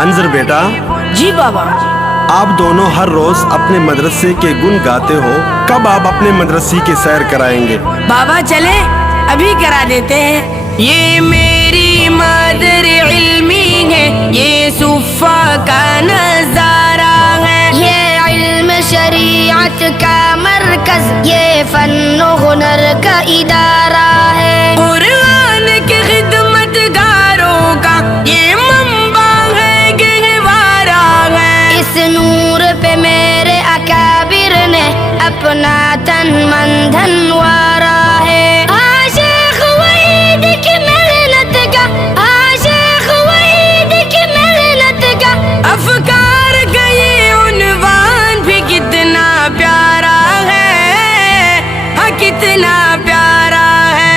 انظر بیٹا، جی بابا۔ آپ دونوں ہر روز اپنے مدرسے کے گن گاتے ہو، کب آپ اپنے مدرسے کی سیر کرائیں گے؟ بابا چلے ابھی کرا دیتے ہیں۔ یہ میری مادر علمی ہے، یہ صفا کا نظارہ ہے، یہ علم شریعت کا مرکز، یہ فن و ہنر کا ادارہ ہے، قرآن کے خدمت گاروں کا یہ منبع ہے، گہوارہ ہے۔ اس نور پہ میرے اکابر نے اپنا تن من دھن وارا ہے۔ عاشق وحید کی محنت کا، عاشق وحید کی محنت کا، افکار کا یہ عنوان بھی کتنا پیارا ہے، ہاں کتنا پیارا ہے۔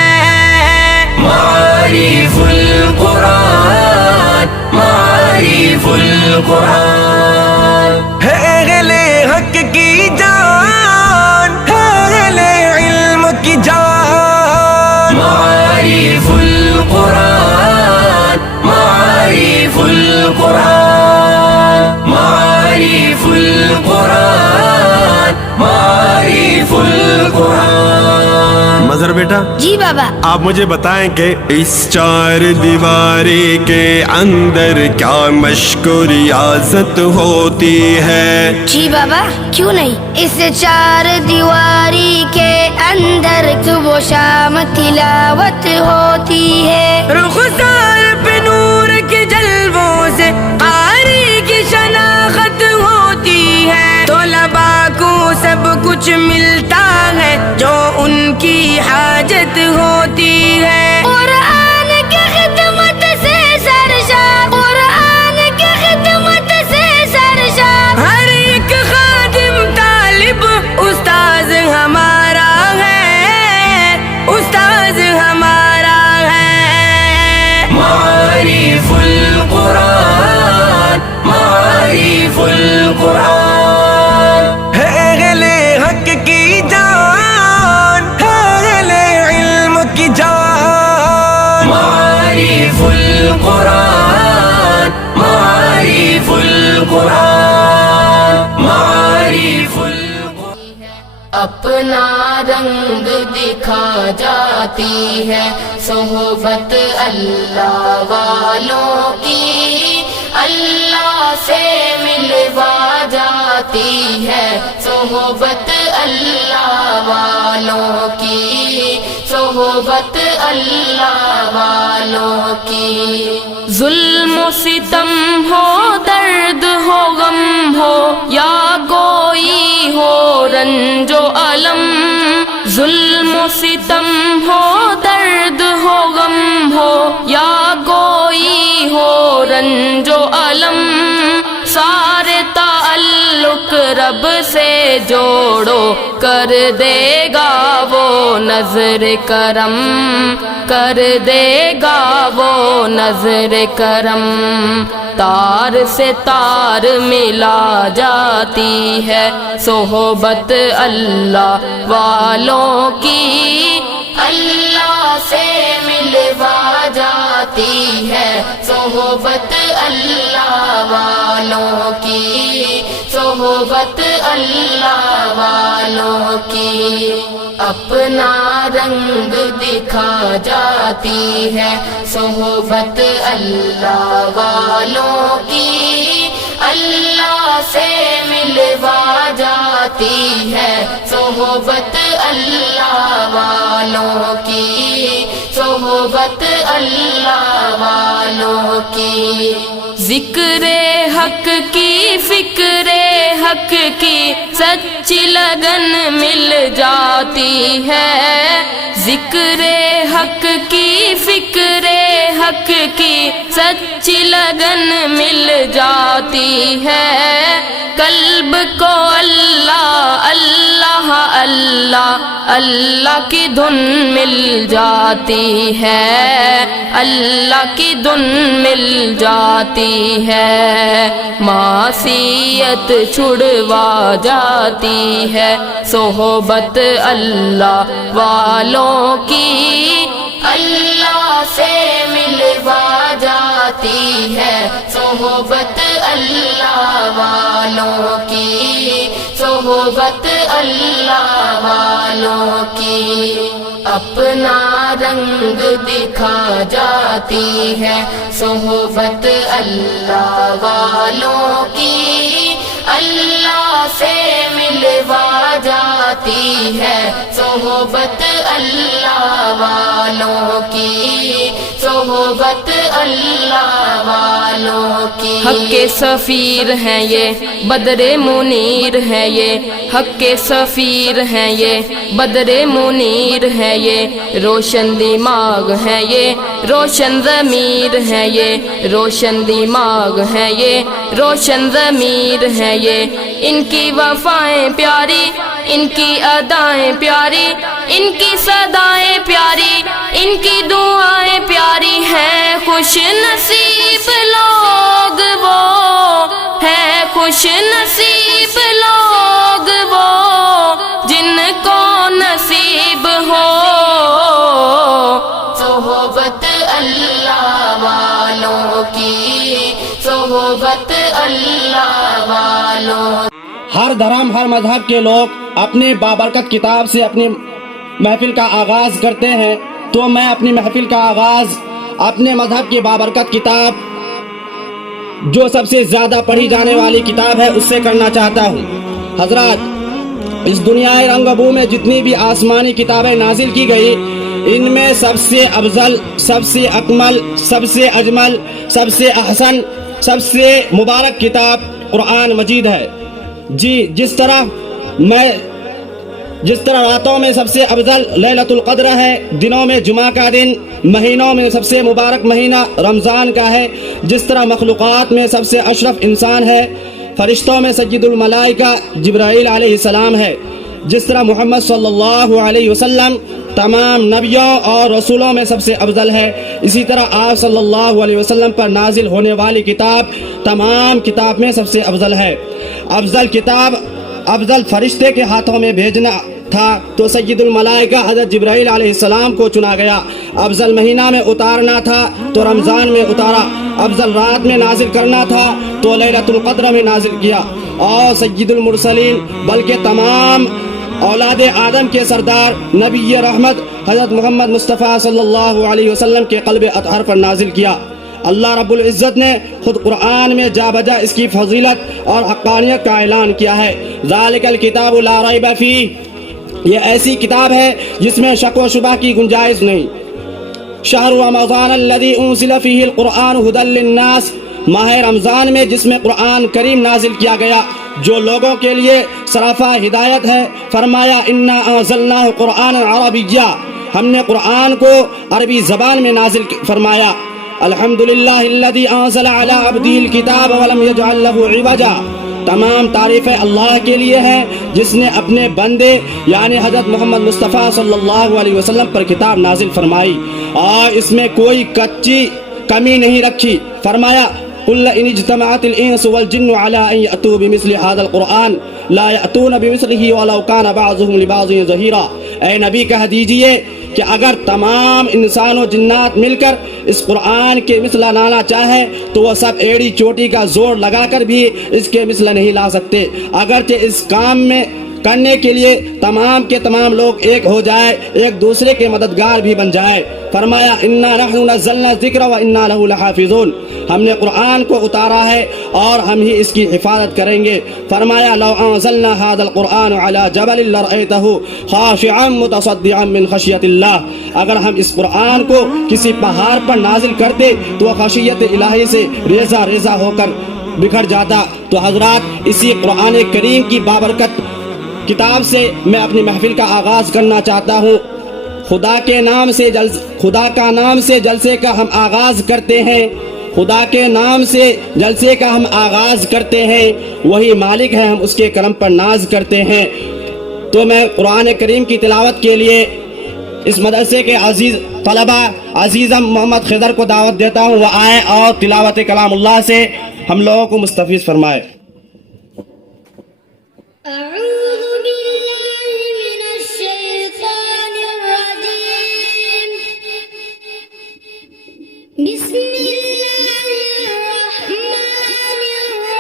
معارف القرآن، معارف القرآن، ہے اہل حق کی جان، ہے اہل علم کی جان۔ معارف القرآن، معارف القرآن، معارف القرآن، معارف القرآن۔ مظہر بیٹا، جی بابا۔ آپ مجھے بتائیں کہ اس چار دیواری کے اندر کیا مشق و ریاضت ہوتی ہے؟ جی بابا، کیوں نہیں، اس چار دیواری کے اندر صبح و شام تلاوت ہوتی ہے، رخسار پہ نور کے جلووں سے قاری کی شناخت ہوتی ہے، طلباء کو سب کچھ ملتا ہے جو ان کی حاجت ہوتی ہے۔ قرآن کی خدمت سے سرشار، قرآن کی خدمت سے سرشار، ہر ایک خادم طالب استاذ ہمارا ہے، استاذ ہمارا ہے۔ معارف القرآن، معارف القرآن، ہے اہل حق کی جان، ہے اہل علم کی جان۔ معارف القرآن، معارف القرآن، معارف القرآن۔ اپنا رنگ دکھا جاتی ہے صحبت اللہ والوں کی، اللہ سے ملوا جاتی ہے صحبت اللہ والوں کی، صحبت اللہ والوں کی۔ ظلم و ستم ہو، درد ہو، غم ہو، یا کوئی ہو رنج و الم، ظلم و ستم ہو، درد ہو، غم ہو، یا کوئی ہو رنج و الم، سارے تعلق رب سے جوڑو، کر دے گا وہ نظر کرم، کر دے گا وہ نظر کرم۔ تار سے تار ملا جاتی ہے صحبت اللہ والوں کی، اللہ سے ملوا جاتی ہے صحبت اللہ والوں کی، صحبت اللہ والوں کی۔ اپنا رنگ دکھا جاتی ہے صحبت اللہ والوں کی، اللہ سے ملوا جاتی ہے صحبت اللہ والوں کی، صحبت اللہ والوں کی۔ ذکر حق کی، فکر حق کی سچی لگن مل جاتی ہے، ذکر حق کی، فکر حق کی سچی لگن مل جاتی ہے، قلب کو اللہ اللہ اللہ اللہ کی دھن مل جاتی ہے، اللہ کی دھن مل جاتی ہے، معصیت چھڑوا جاتی ہے صحبت اللہ والوں کی، اللہ سے ملوا جاتی ہے صحبت اللہ والوں کی، صحبت اللہ والوں کی، اپنا رنگ دکھا جاتی ہے صحبت اللہ والوں کی، اللہ سے ملوا جاتی ہے صحبت اللہ والوں کی، صحبت اللہ والوں کی۔ حق کے سفیر ہیں یہ بدر منیر ہے یہ، حق کے سفیر ہیں یہ بدر منیر ہے یہ، روشن دماغ ہے یہ روشن ضمیر ہے یہ، روشن دماغ ہے یہ روشن ضمیر ہے یہ، ان کی وفائیں پیاری، ان کی ادائیں پیاری، ان کی صدائیں پیاری، ان کی دعائیں پیاری ہیں، خوش نصیب لوگ وہ ہیں، خوش نصیب لوگ وہ جن کو نصیب ہو صحبت اللہ والوں کی، صحبت اللہ والوں۔ ہر دھرم ہر مذہب کے لوگ اپنی بابرکت کتاب سے اپنی محفل کا آغاز کرتے ہیں، تو میں اپنی محفل کا آغاز اپنے مذہب کی بابرکت کتاب جو سب سے زیادہ پڑھی جانے والی کتاب ہے اس سے کرنا چاہتا ہوں۔ حضرات، اس دنیا رنگ بو میں جتنی بھی آسمانی کتابیں نازل کی گئی، ان میں سب سے افضل، سب سے اکمل، سب سے اجمل، سب سے احسن، سب سے مبارک کتاب قرآن مجید ہے۔ جی، جس طرح راتوں میں سب سے افضل لیلۃ القدر ہے، دنوں میں جمعہ کا دن، مہینوں میں سب سے مبارک مہینہ رمضان کا ہے، جس طرح مخلوقات میں سب سے اشرف انسان ہے، فرشتوں میں سید الملائکہ جبرائیل علیہ السلام ہے، جس طرح محمد صلی اللہ علیہ وسلم تمام نبیوں اور رسولوں میں سب سے افضل ہے، اسی طرح آپ صلی اللہ علیہ وسلم پر نازل ہونے والی کتاب تمام کتاب میں سب سے افضل ہے۔ افضل کتاب افضل فرشتے کے ہاتھوں میں بھیجنا تھا تو سید الملائکہ حضرت جبرائیل علیہ السلام کو چنا گیا، افضل مہینہ میں اتارنا تھا تو رمضان میں اتارا، افضل رات میں نازل کرنا تھا تو لیلۃ القدر میں نازل کیا، اور سید المرسلین بلکہ تمام اولاد آدم کے سردار نبی رحمت حضرت محمد مصطفیٰ صلی اللہ علیہ وسلم کے قلب اطہر پر نازل کیا۔ اللہ رب العزت نے خود قرآن میں جا بجا اس کی فضیلت اور حقانیت کا اعلان کیا ہے۔ ذالک الکتاب لا ریب فیہ، یہ ایسی کتاب ہے جس میں شک و شبہ کی گنجائش نہیں۔ شہر رمضان الذی انزل فیہ القرآن ھدی للناس، ماہ رمضان میں جس میں قرآن کریم نازل کیا گیا جو لوگوں کے لیے سراپا ہدایت ہے، فرمایا انا انزلناہ قرآنا عربیا، ہم نے قرآن کو عربی زبان میں نازل فرمایا۔ الحمدللہ الذی انزل علی عبدہ الکتاب ولم یجعل لہ عوجا، تمام تعریفیں اللہ کے لیے ہیں جس نے اپنے بندے یعنی حضرت محمد مصطفیٰ صلی اللہ علیہ وسلم پر کتاب نازل فرمائی اور اس میں کوئی کچی کمی نہیں رکھی۔ فرمایا قل ان اجتمعت الانس والجن على ان ياتوا بمثل هذا القرآن لا ياتون بمثله ولو كان بعضهم لبعض ظهيرا، اے نبی کہہ دیجئے کہ اگر تمام انسان و جنات مل کر اس قرآن کے مثل لانا چاہے تو وہ سب ایڑی چوٹی کا زور لگا کر بھی اس کے مثل نہیں لا سکتے، اگرچہ اس کام میں کرنے کے لیے تمام کے تمام لوگ ایک ہو جائے، ایک دوسرے کے مددگار بھی بن جائے۔ فرمایا انا نحن نزلنا الذکر وانا له لحافظون، ہم نے قرآن کو اتارا ہے اور ہم ہی اس کی حفاظت کریں گے۔ فرمایا لو انزلنا هذا القرآن على جبل لرأيته خاشعا متصدعا من خشیت اللہ، اگر ہم اس قرآن کو کسی پہاڑ پر نازل کرتے تو وہ خشیت الہی سے ریزہ ریزہ ہو کر بکھر جاتا۔ تو حضرات، اسی قرآن کریم کی بابرکت کتاب سے میں اپنی محفل کا آغاز کرنا چاہتا ہوں۔ خدا کا نام سے جلسے کا ہم آغاز کرتے ہیں، خدا کے نام سے جلسے کا ہم آغاز کرتے ہیں، وہی مالک ہے، ہم اس کے کرم پر ناز کرتے ہیں۔ تو میں قرآن کریم کی تلاوت کے لیے اس مدرسے کے عزیز طلبہ عزیزم محمد خضر کو دعوت دیتا ہوں، وہ آئے اور تلاوت کلام اللہ سے ہم لوگوں کو مستفیض فرمائے۔ أعوذ بالله من الشيطان الرجيم، بسم الله الرحمن الرحيم۔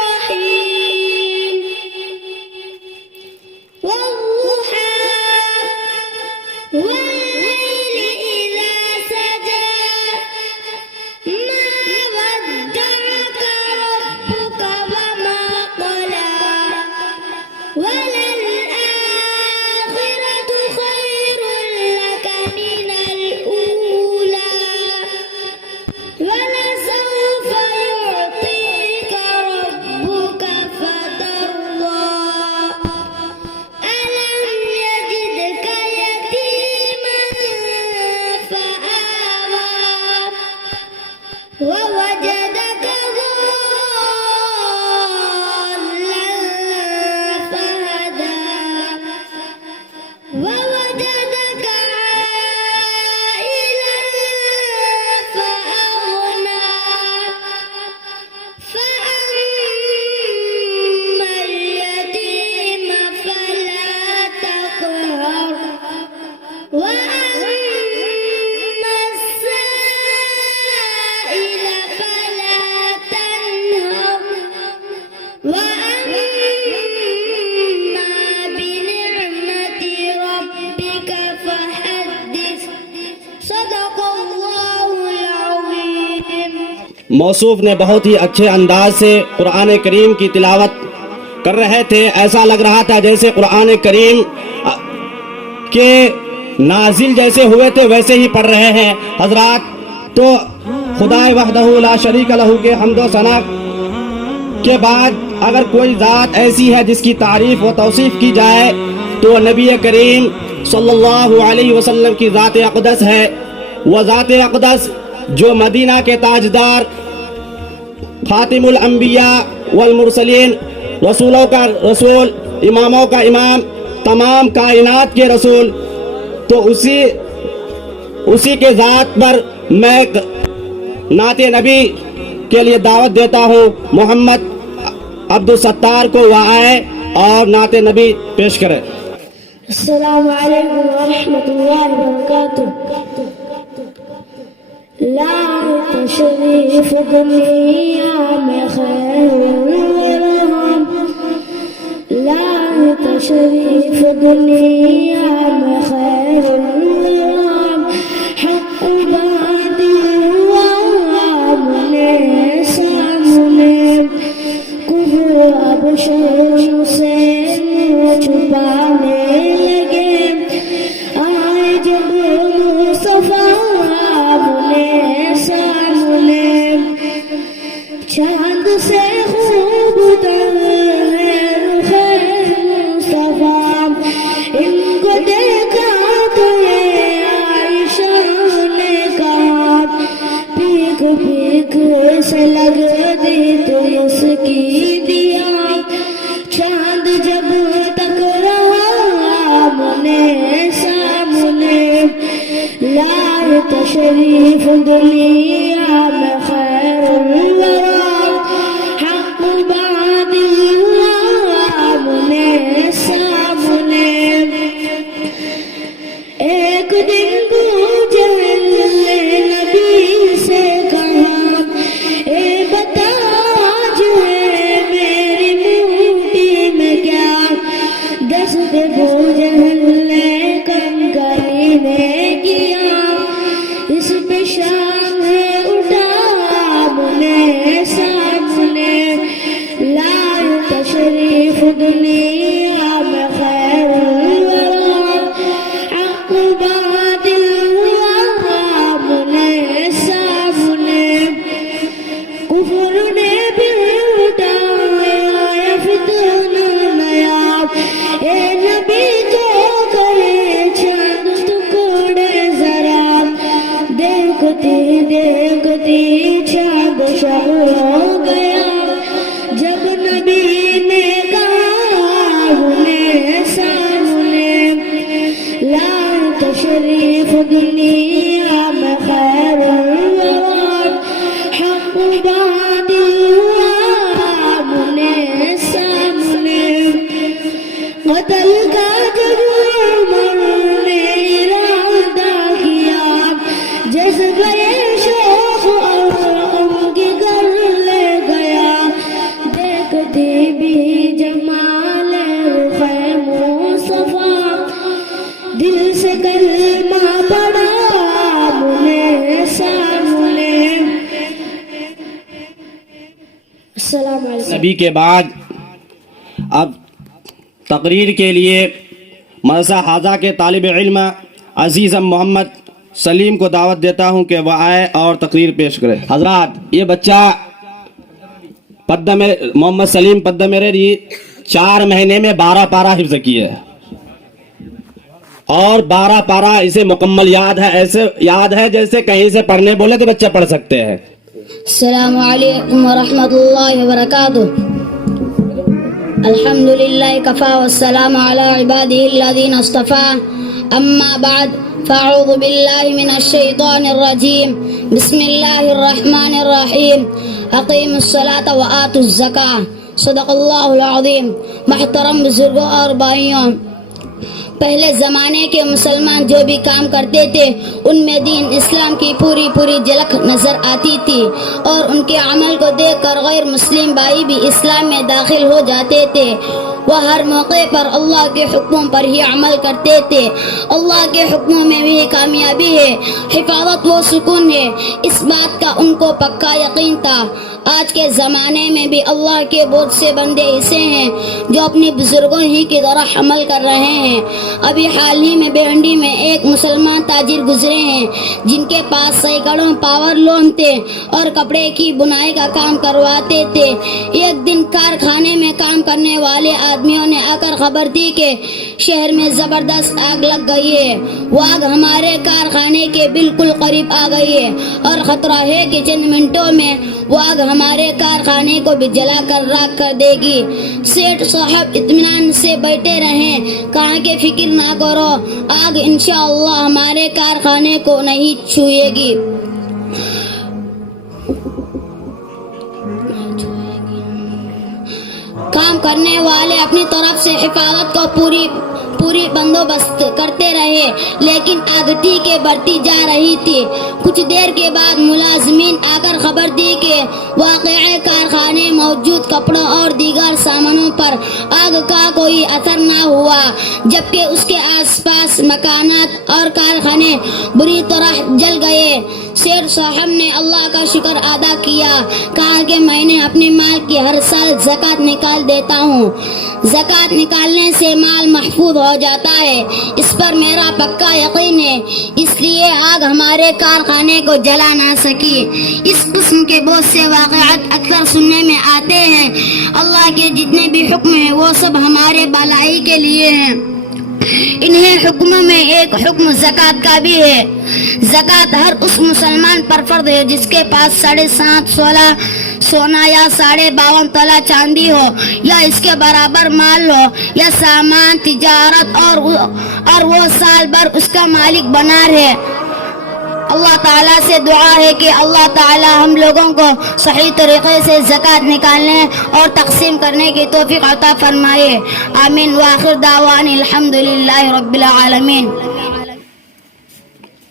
وللآخرة خير لك من الأولى ولسوف يعطيك ربك فترضى ألم يجدك يتيما فآوى ووجدك ضالا فهدى ووجدك عائلا فأغنى فأما اليتيم فلا تقهر وأما السائل فلا تنهر وأما بنعمة ربك فحدث صدق الله العظيم. موصوف نے بہت ہی اچھے انداز سے قرآن کریم کی تلاوت کر رہے تھے. ایسا لگ رہا تھا جیسے قرآن کریم کے نازل جیسے ہوئے تھے ویسے ہی پڑھ رہے ہیں حضرات. تو خدائے وحدہ لا شریک لہ کے حمد و ثنا کے بعد اگر کوئی ذات ایسی ہے جس کی تعریف و توصیف کی جائے تو نبی کریم صلی اللہ علیہ وسلم کی ذات اقدس ہے. وہ ذات اقدس جو مدینہ کے تاجدار، خاتم الانبیاء والمرسلین، رسولوں کا رسول، اماموں کا امام، تمام کائنات کے رسول، تو اسی کے ذات پر میں نعت نبی کے لیے دعوت دیتا ہوں. محمد عبدالستار کو وہ آئے اور نعت نبی پیش کرے. السلام علیکم ورحمۃ اللہ وبرکاتہ. لا تشریف دنیا میں خیر الورم، لا تشریف دنیا میں خیر الورم، حق باطل آمنے سامنے، کفر اب شرم سے منہ چھپانے لگے، آئے جب مصطفیٰ آمنے سامنے، چاند سے خوب تر ہے رخ مصطفیٰ، ان کو دیکھا تو یہ عائشہ نے کہا، پیک پیک سے لگتی تم اس کی دیا، چاند جب تک رہا آمنے سامنے، لا تشریف دنیا میں خیر الورا، حق باطل آمنے سامنے. ایک دن کو جہل نبی سے کہا، اے بتا جو ہے میری موٹی میں کیا، دست بو جہل نے کنکری نے کیا، اس پہ شام اٹھا آمنے سامنے، لا تشریف دنیا میں خیر الورا، حق باطل آمنے سامنے، کفر نے بھی اٹھایا فتنہ نیا، اے نبی کو کرے چاند ٹکڑے ذرا، دیکھتی دیکھتی چاند شب ہو گیا، جب نبی نے کہا انہیں سامنے، لا تشریف دنیا میں خیر الورا، حق باطل آمنے سامنے، قتل کا جب عمر نے ارادہ کیا، جذبہ شوق اور غم کی گھر لے گیا، دیکھتی بھی جمال رخ مصطفیٰ، دل سے کلمہ پڑھا آمنے سامنے. السلام علیکم. نبی کے بعد اب تقریر کے لیے مدرسہ حاضہ کے طالب علم عزیزم محمد سلیم کو دعوت دیتا ہوں کہ وہ آئے اور تقریر پیش کرے۔ حضرات، یہ بچہ محمد سلیم پدمیری 4 مہینے میں 12 پارہ حفظ کیے اور 12 پارہ اسے مکمل یاد ہے، ایسے یاد ہے جیسے کہیں سے پڑھنے بولے تو بچے پڑھ سکتے ہیں۔ السلام علیکم ورحمۃ اللہ وبرکاتہ۔ الحمد للہ کفا والسلام علی عبادہ الذین اصطفیٰ، اما بعد فاعوذ باللہ من الشیطان الرجیم، بسم اللہ الرحمن الرحیم، اقیم الصلاۃ وآتوا الزکاۃ، صدق اللہ العظیم۔ محترم بزرگوں اور بھائیوں، پہلے زمانے کے مسلمان جو بھی کام کرتے تھے ان میں دین اسلام کی پوری جھلک نظر آتی تھی، اور ان کے عمل کو دیکھ کر غیر مسلم بھائی بھی اسلام میں داخل ہو جاتے تھے۔ وہ ہر موقع پر اللہ کے حکموں پر ہی عمل کرتے تھے۔ اللہ کے حکموں میں بھی کامیابی ہے، حفاظت و سکون ہے، اس بات کا ان کو پکا یقین تھا۔ آج کے زمانے میں بھی اللہ کے بہت سے بندے ایسے ہیں جو اپنے بزرگوں ہی کی طرح عمل کر رہے ہیں۔ ابھی حال ہی میں بھنڈی میں ایک مسلمان تاجر گزرے ہیں جن کے پاس سینکڑوں پاور لوم تھے اور کپڑے کی بنائی کا کام کرواتے تھے۔ ایک دن کارخانے میں کام کرنے والے آدمیوں نے آ کر خبر دی کہ شہر میں زبردست آگ لگ گئی ہے۔ وہ آگ ہمارے کارخانے کے بالکل قریب آ گئی ہے اور خطرہ ہے کہ چند منٹوں میں وہ آگ ہمارے کارخانے کو بھی جلا کر راکھ کر دے گی۔ سیٹھ صاحب اطمینان سے بیٹھے رہیں، کہا کہ فکر نہ کرو، آگ انشاءاللہ ہمارے کارخانے کو نہیں چھوئے گی۔ کام کرنے والے اپنی طرف سے حفاظت کو پوری بندوبست کرتے رہے، لیکن آگ کے بڑھتی جا رہی تھی۔ کچھ دیر کے بعد ملازمین آ کر خبر دی کہ واقعہ کارخانے موجود کپڑوں اور دیگر سامانوں پر آگ کا کوئی اثر نہ ہوا، جبکہ اس کے آس پاس مکانات اور کارخانے بری طرح جل گئے۔ سیٹھ صاحب نے اللہ کا شکر ادا کیا، کہا کہ میں نے اپنے مال کی ہر سال زکوٰۃ نکال دیتا ہوں۔ زکوٰۃ نکالنے سے مال محفوظ ہو جاتا ہے، اس پر میرا پکا یقین ہے، اس لیے آگ ہمارے کارخانے کو جلا نہ سکی۔ اس قسم کے بہت سے واقعات اکثر سننے میں آتے ہیں۔ اللہ کے جتنے بھی حکم ہیں وہ سب ہمارے بھلائی کے لیے ہیں۔ انہیں حکموں میں ایک حکم زکوٰۃ کا بھی ہے۔ زکوٰۃ ہر اس مسلمان پر فرض ہے جس کے پاس 7.5 تولہ سونا یا 52.5 تولہ چاندی ہو، یا اس کے برابر مال ہو، یا سامان تجارت اور وہ سال بھر اس کا مالک بنا رہے۔ اللہ تعالیٰ سے دعا ہے کہ اللہ تعالیٰ ہم لوگوں کو صحیح طریقے سے زکوٰۃ نکالنے اور تقسیم کرنے کی توفیق عطا فرمائے، آمین۔ وآخر دعوانا الحمدللہ رب العالمین۔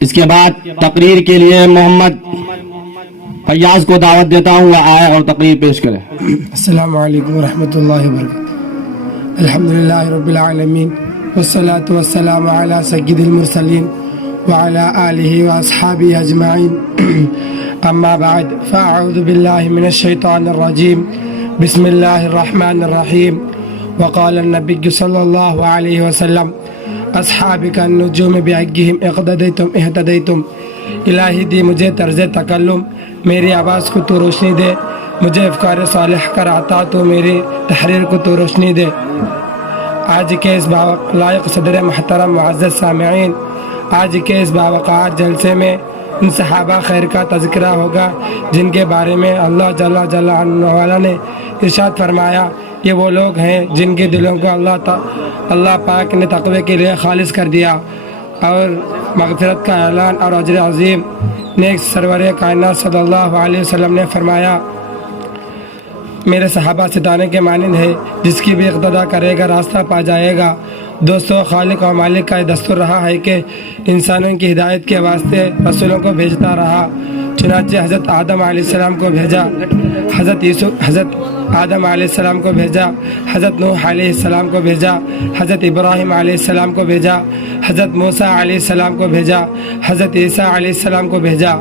اس کے بعد تقریر کے لیے محمد فیاض کو دعوت دیتا ہوں، وہ آئے اور تقریر پیش کرے۔ السلام علیکم ورحمۃ اللہ وبرکاتہ۔ الحمدللہ رب العالمین، والصلاة والسلام علی سید المرسلین وعلى آلہ واصحابہ اجمعین، اما بعد فاعوذ باللہ من الشیطان الرجیم، بسم اللہ الرحمن الرحیم۔ وقال النبی صلی اللہ علیہ وسلم اصحاب کا النجوم بعگہم اقتدیتم اہتدیتم۔ الہی دی مجھے طرز تکلم، میری آواز کو تو روشنی دے، مجھے افکار صالح کر عطا تو میری تحریر کو تو روشنی دے۔ آج کے اس لائق صدر محترم معزز سامعین، آج کے اس باوقار جلسے میں ان صحابہ خیر کا تذکرہ ہوگا جن کے بارے میں اللہ جل عنہ نے ارشاد فرمایا، یہ وہ لوگ ہیں جن کے دلوں کو اللہ پاک نے تقوی کے لیے خالص کر دیا، اور مغفرت کا اعلان اور اجر عظیم۔ نیک سرور کائنات صلی اللہ علیہ وسلم نے فرمایا، میرے صحابہ ستانے کے مانند ہے، جس کی بھی اقتدا کرے گا راستہ پا جائے گا۔ دوستو، خالق و مالک کا یہ دستور رہا ہے کہ انسانوں کی ہدایت کے واسطے رسولوں کو بھیجتا رہا۔ چنانچہ حضرت آدم علیہ السلام کو بھیجا، حضرت آدم علیہ السلام کو بھیجا، حضرت نوح علیہ السلام کو بھیجا، حضرت ابراہیم علیہ السلام کو بھیجا، حضرت موسیٰ علیہ السلام کو بھیجا، حضرت عیسیٰ علیہ السلام کو بھیجا۔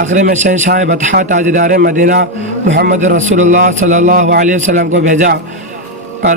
آخر میں شہنشاہ بطحہ تاجدار مدینہ محمد رسول اللہ صلی اللہ علیہ وسلم کو بھیجا، اور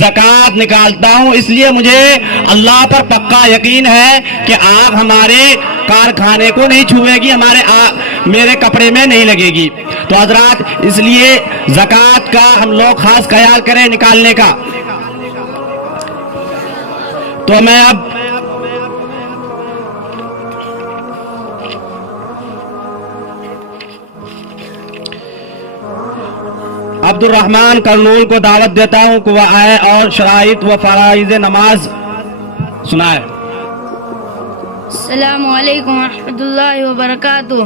زکوٰۃ نکالتا ہوں، اس لیے مجھے اللہ پر پکا یقین ہے کہ آگ ہمارے کارخانے کو نہیں چھوئے گی، میرے کپڑے میں نہیں لگے گی۔ تو حضرات اس لیے زکوٰۃ کا ہم لوگ خاص خیال کریں نکالنے کا۔ تو میں اب عبد الرحمن کرنول کو دعوت دیتا ہوں کہ وہ آئے اور شرائط و فرائض نماز سنائے۔ السلام علیکم ورحمۃ اللہ وبرکاتہ۔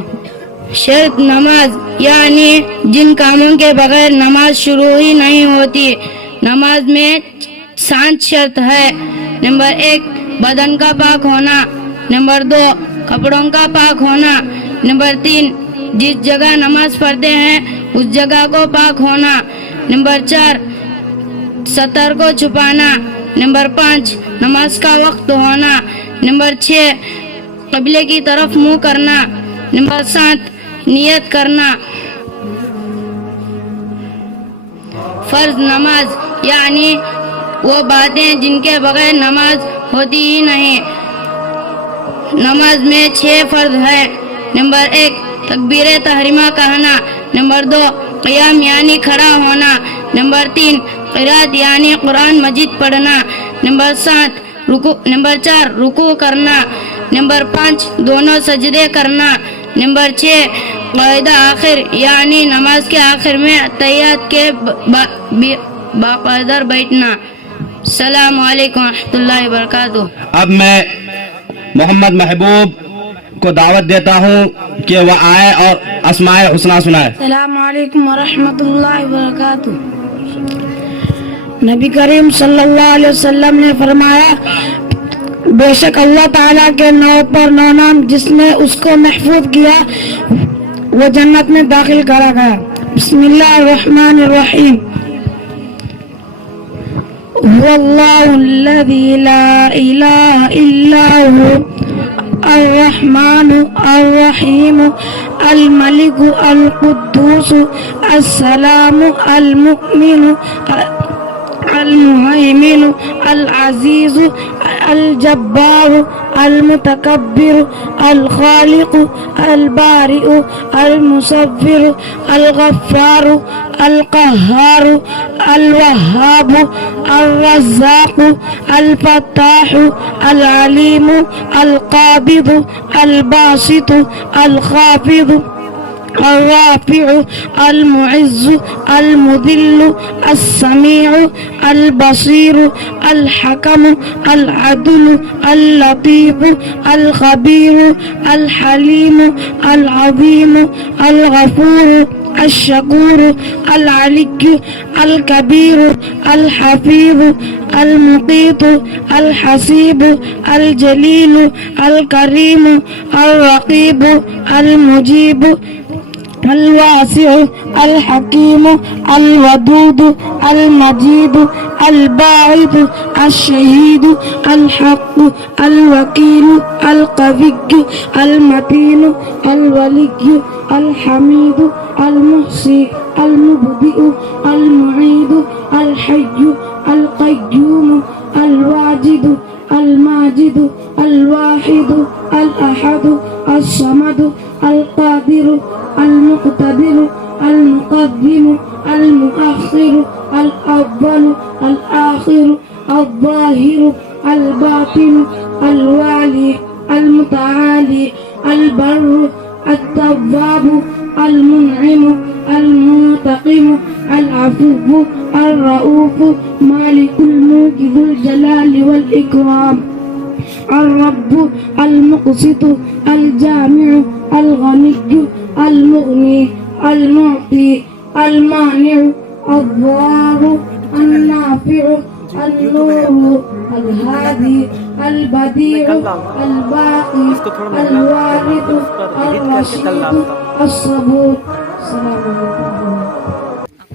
شرط نماز یعنی جن کاموں کے بغیر نماز شروع ہی نہیں ہوتی۔ نماز میں 7 شرط ہے۔ نمبر 1 بدن کا پاک ہونا، نمبر 2 کپڑوں کا پاک ہونا، نمبر 3 جس جگہ نماز پڑھتے ہیں اس جگہ کو پاک ہونا، نمبر 4 سطر کو چھپانا، نمبر 5 نماز کا وقت ہونا، نمبر 6 قبلے کی طرف منہ کرنا، نمبر 7 نیت کرنا۔ فرض نماز یعنی وہ باتیں جن کے بغیر نماز ہوتی ہی نہیں۔ نماز میں 6 فرض ہے۔ نمبر 1 تکبیر تحریمہ کہنا، نمبر 2 قیام یعنی کھڑا ہونا، نمبر 3 قرات یعنی قرآن مجید پڑھنا، نمبر 4 رکوع کرنا، نمبر 5 دونوں سجدے کرنا، نمبر 6 قاعدہ آخر یعنی نماز کے آخر میں تحیات کے باقاعدہ بیٹھنا۔ السلام علیکم ورحمۃ اللہ وبرکاتہ۔ اب میں محمد محبوب کو دعوت دیتا ہوں کہ وہ آئے اور اسماء الحسنی سنائے۔ السلام علیکم ورحمۃ اللہ وبرکاتہ۔ نبی کریم صلی اللہ علیہ وسلم نے فرمایا بے شک اللہ تعالیٰ کے 9 پر 9 نام جس نے اس کو محفوظ کیا وہ جنت میں داخل کرا گیا۔ بسم اللہ الرحمن الرحیم۔ هو الله الذي لا إله إلا هو الرحمن الرحيم الملك القدوس السلام المؤمن المهيمن العزيز الجبار المتكبر الخالق البارئ المصور الغفار القهار الوهاب الرزاق الفتاح العليم القابض الباسط الخافض الرافع المعز المذل السميع البصير الحكم العدل اللطيف الخبير الحليم العظيم الغفور الشكور العلي الكبير الحفيظ المقيت الحسيب الجليل الكريم الرقيب المجيب الواسع الحكيم الودود المجيد الباعث الشهيد الحق الوكيل القوي المتين الولي الحميد المحصي المبدئ المعيد الحي القيوم الواجد الماجد الواحد الأحد الصمد القادر المقتدر المقدم المؤخر الأول الآخر الظاهر الباطن الوالي المتعالي البر التواب المنعم المنتقم العفو الرؤوف مالك الملك ذو الجلال والإكرام الرب المقسط الجامع الغني المغني المعطي المانع الضار النافع النور الهادي البديع الباقي الوارث الرشيد الصبور۔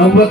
90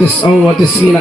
99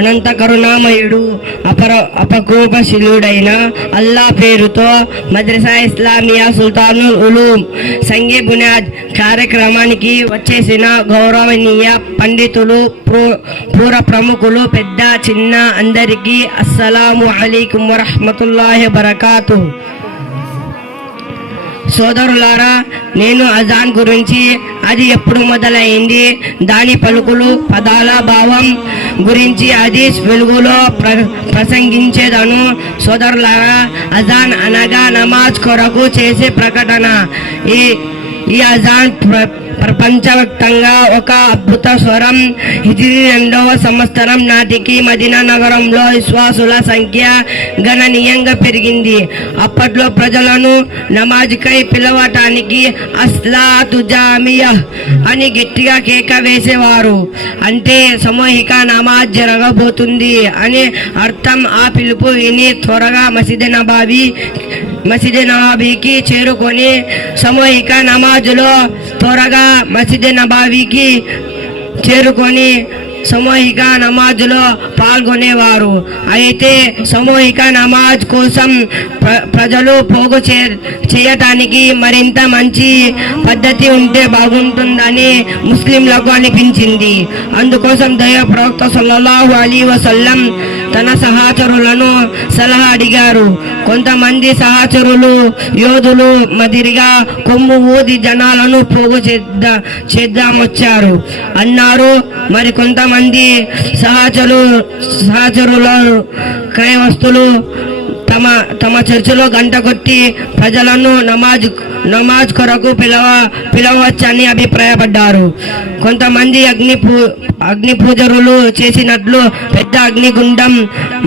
అనంత కరుణామయుడు అపకోపశీలుడైన అల్లా పేరుతో మద్రసా ఇస్లామియా సుల్తానుల్ ఉలూమ్ సంగే బునియాద్ కార్యక్రమానికి వచ్చేసిన గౌరవనీయ పండితులు, పూర్వ ప్రముఖులు, పెద్ద చిన్న అందరికీ అస్సలాము అలైకుం వరహ్మతుల్లాహి వబరకాతుహ్. సోదరులారా, నేను అజాన్ గురించి, అది ఎప్పుడు మొదలైంది, దాని పలుకులు, పదాల భావం గురించి హదీస్ వెలుగులో ప్రసంగించేదను. సోదరులారా, అజాన్ అనగా నమాజ్ కొరకు చేసే ప్రకటన. ఈ అజాన్ ప్రపంచవ్యాప్తంగా ఒక అద్భుత స్వరం. హిజ్రీ 2వ సంవత్సరం నాటికి మదీనా నగరంలో విశ్వాసుల సంఖ్య గణనీయంగా పెరిగింది. అప్పట్లో ప్రజలను నమాజ్కై పిలవటానికి అస్లాతు జామియా అని గట్టిగా కేక వేసేవారు. అంటే సామూహిక నమాజ్ జరగబోతుంది అని అర్థం. ఆ పిలుపు విని త్వరగా మసీద్ నబవీకి చేరుకొని సామూహిక నమాజులో సామూహిక నమాజులో పాల్గొనేవారు. అయితే సామూహిక నమాజ్ కోసం ప్రజలు పోగు చేయటానికి మరింత మంచి పద్ధతి ఉంటే బాగుంటుందని ముస్లింలకు అనిపించింది. అందుకోసం దైవ ప్రవక్త సల్లల్లాహు అలైహి వసల్లం తన సహచరులను సలహా అడిగారు. కొంతమంది సహచరులు యోధులు మాదిరిగా కొమ్ము ఊది జనాలను పోగు చేద్దామొచ్చారు అన్నారు. మరి కొంతమంది సహచరుల క్రైస్తవులు తమ చర్చిలో గంట కొట్టి ప్రజలను నమాజ్ కొరకు పిలవచ్చని అభిప్రాయపడ్డారు. కొంతమంది అగ్ని పూజరులు చేసినట్లు పెద్ద అగ్నిగుండం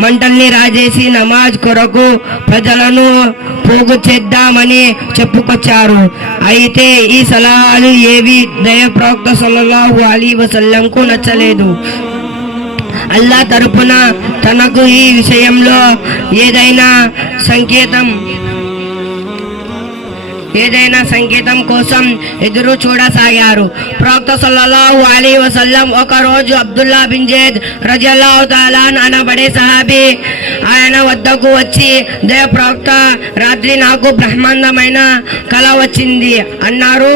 మంటల్ని రాజేసి నమాజ్ కొరకు ప్రజలను పోగు చేద్దామని చెప్పుకొచ్చారు. అయితే ఈ సలహాలు ఏవి దైవ ప్రవక్త సల్లల్లాహు అలైహి వసల్లంకు నచ్చలేదు. అల్లా తరపున తనకు ఈ విషయంలో ఏదైనా సంకేతం కోసం ఎదురు చూడసాగారు. ప్రవక్త సల్లల్లాహు అలైహి వసల్లం ఒక రోజు అబ్దుల్లా బిన్ జైద్ రజియల్లాహు తఆలా అనబడే సహాబీ ఆయన వద్దకు వచ్చి, దైవ ప్రవక్త, రాత్రి నాకు బ్రహ్మాండమైన కల వచ్చింది అన్నారు.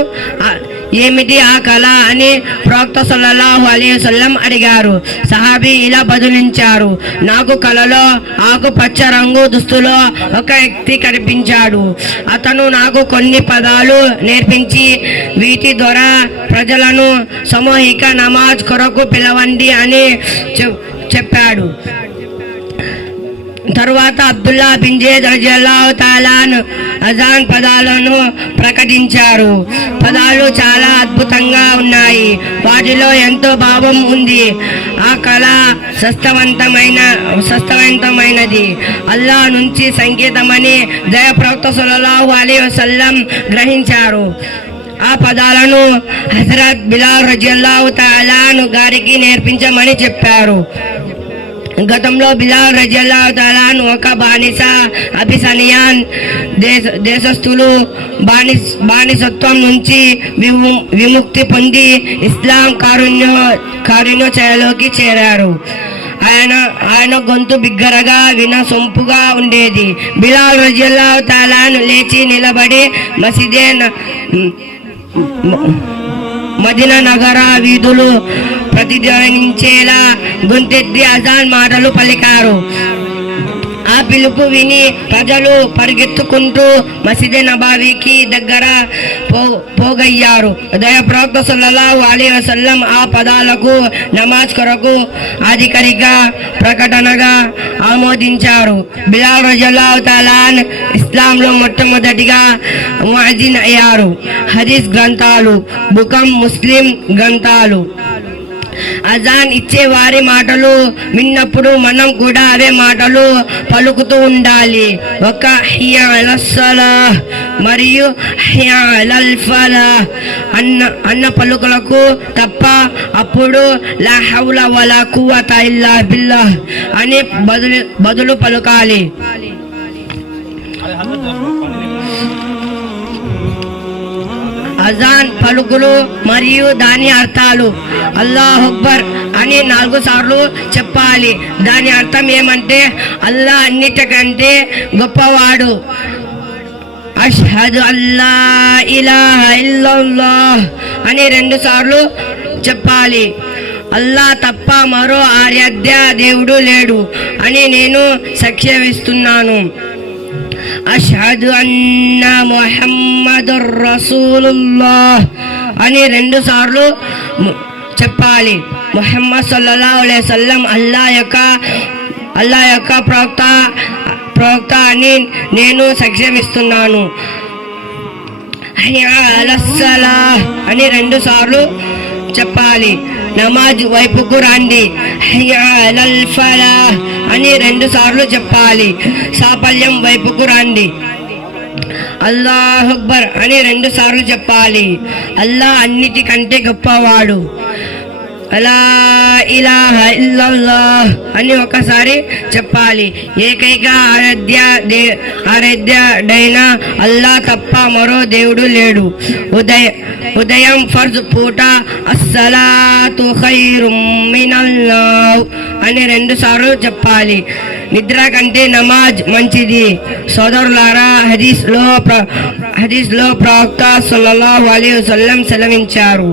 ఏమిటి ఆ కళ అని ప్రవక్త సల్లల్లాహు అలైహి వసల్లం అడిగారు. సహాబీ ఇలా బదులించారు, నాకు కలలో ఆకుపచ్చ రంగు దుస్తులో ఒక వ్యక్తి కనిపించాడు. అతను నాకు కొన్ని పదాలు నేర్పించి వీటి ద్వారా ప్రజలను సామూహిక నమాజ్ కొరకు పిలవండి అని చెప్పాడు. తరువాత అబ్దుల్లా బిన్ జైద్ రజియల్లాహు తఆలా అజాన్ పదాలను ప్రకటించారు. పదాలు చాలా అద్భుతంగా ఉన్నాయి, వాటిలో ఎంతో భావం ఉంది. ఆ కళ శాస్త్రవంతమైనది, అల్లా నుంచి సంకేతమని దైవ ప్రవక్త సల్లల్లాహు అలైహి వసల్లం గ్రహించారు. ఆ పదాలను హజరత్ బిలాల్ రజియల్లాహు తఆలా గారికి నేర్పించమని చెప్పారు. గతంలో బిలాల్ రజియల్లాహు తఆలా ఒక బానిస అబిసినియన్ దేశస్థులు బానిసత్వం నుంచి విముక్తి పొంది ఇస్లాం కారుణ్య ఛాయలోకి చేరారు. ఆయన గొంతు బిగ్గరగా వినసొంపుగా ఉండేది. బిలాల్ రజియల్లాహు తఆలా లేచి నిలబడి మదీనా నగర వీధులు ప్రతిధ్వనించేలా గొంతెత్తి అజాన్ మాటలు పలికారు. ఆ పిలుపు విని ప్రజలు పరిగెత్తుకుంటూ మసీద్ నబవీకి దగ్గర పోగయ్యారు. దైవప్రవక్త సల్లల్లాహు అలైహి వసల్లం ఆ పదాలకు నమాజ్ కొరకు అధికారిక ప్రకటనగా ఆమోదించారు. బిలాల్ రజియల్లాహు తఆలా ఇస్లాంలో మొట్టమొదటిగా ముఅజ్జిన్ అయ్యారు. హదీస్ గ్రంథాలు, బుఖారి, ముస్లిం గ్రంథాలు. అజాన్ ఇచ్చే వారి మాటలు విన్నప్పుడు మనం కూడా అవే మాటలు పలుకుతూ ఉండాలి. ఒక హయ్య అలస్ సలాహ్ మరియు హయ్య అలల్ ఫలాహ్ అన్న పలుకులకు తప్ప అప్పుడు లా హౌల వలా కువ్వత ఇల్లా బిల్లాహ్ అని బదులు పలుకాలి. అజాన్ పలుకులు మరియు దాని అర్థాలు. అల్లాహు అక్బర్ అని 4 సార్లు చెప్పాలి. దాని అర్థం ఏమంటే అల్లా అన్నిటికంటే గొప్పవాడు. అష్హదు అల్లా ఇలాహ ఇల్లల్లాహ్ అని 2 సార్లు చెప్పాలి. అల్లా తప్ప మరో ఆరాధ్య దేవుడు లేడు అని నేను సాక్ష్యమిస్తున్నాను. అష్హదు అన్న ముహమ్మదుర్ రసూలుల్లాహ్ అని 2 సార్లు చెప్పాలి. ముహమ్మద్ సల్లల్లాహు అలైహి వసల్లం అల్లా యొక్క ప్రవక్త అని నేను సాక్ష్యమిస్తున్నాను. హయ్య అలస్ సలాహ్ అని 2 సార్లు చెప్పాలి. నమాజ్ వైపుకు రండి. హయ్య అలల్ ఫలాహ్ అని 2 సార్లు చెప్పాలి. సాఫల్యం వైపుకు రండి. అల్లాహు అక్బర్ అని 2 సార్లు చెప్పాలి. అల్లా అన్నిటికంటే గొప్పవాడు. లా ఇలాహ ఇల్లల్లాహ్ అని ఒకసారి చెప్పాలి. ఏకైక ఆరాధ్యుడైన అల్లా తప్ప మరో దేవుడు లేడు. ఉదయం ఫర్జ్ పూట అస్సలాతు ఖైరుం మినన్నౌమ్ అని 2 సార్లు చెప్పాలి. నిద్ర కంటే నమాజ్ మంచిది. సోదరులారా, హదీస్లో ప్రవక్త సల్లల్లాహు అలైహి వసల్లం సెలవించారు.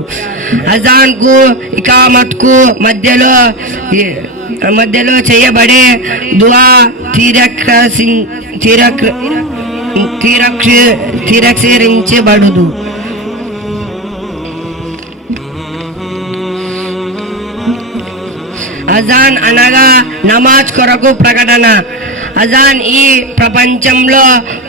అజాన్ కు ఇకామత్ కు మధ్యలో చేయబడే దుఆ తిరస్కరించబడదు. అజాన్ అనగా నమాజ్ కొరకు ప్రకటన. అజాన్ ఈ ప్రపంచంలో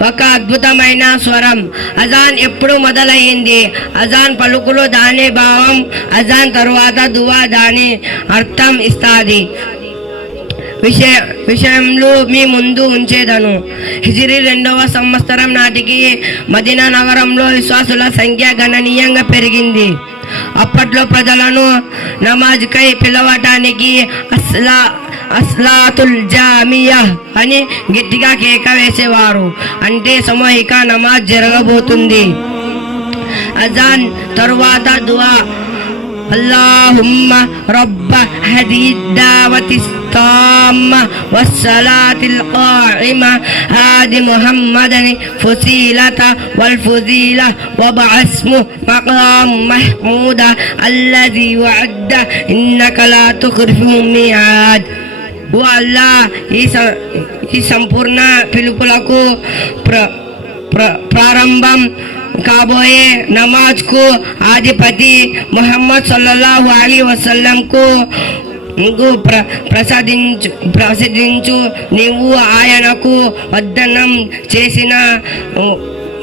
ఒక అద్భుతమైన స్వరం. అజాన్ ఎప్పుడు మొదలైంది? అజాన్ పలుకులు దాని భావం, అజాన్ తరువాత దువా దాని అర్థం ఇస్తాది. విషయంలో మీ ముందు ఉంచేదను. హిజ్రీ 2వ సంవత్సరం నాటికి మదీనా నగరంలో విశ్వాసుల సంఖ్య గణనీయంగా పెరిగింది. అప్పట్లో ప్రజలను నమాజ్ కై పిలవటానికి అస్లాతుల్ జామియా అని గట్టిగా కేక వేసేవారు. అంటే సామూహిక నమాజ్ జరగబోతుంది. అజాన్ తరువాత దుఆ. اللهم رب هذه الدعوة التامة والصلاة القائمة آت محمدا فصيلة والفضيلة وابعثه مقام محمودا الذي وعده إنك لا تخلف الميعاد. ఓ అల్లా, ఈ సంపూర్ణ పిలుపులకు ప్రారంభం కాబోయే నమాజ్ కు ఆధిపతి ముహమ్మద్ సల్లల్లాహు అలైహి వసల్లం కు ప్రసాదించు. నీవు ఆయనకు వాగ్దానం చేసిన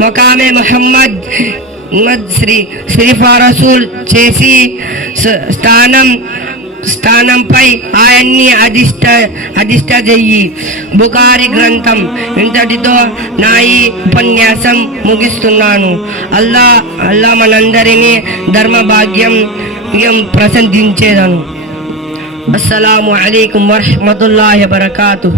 మకామే ముహమ్మద్ శ్రీఫారసూల్ చేసి స్థానంపై ఆయన్ని అధిష్ట చెయ్యి. బుఖారి గ్రంథం. ఇంతటితో నా ఈ ఉపన్యాసం ముగిస్తున్నాను. అల్లా మనందరినీ ధర్మ భాగ్యం ప్రసాదించేదను. అస్సలాము అలైకుం వరహ్మతుల్లాహి వబరకాతుహ్.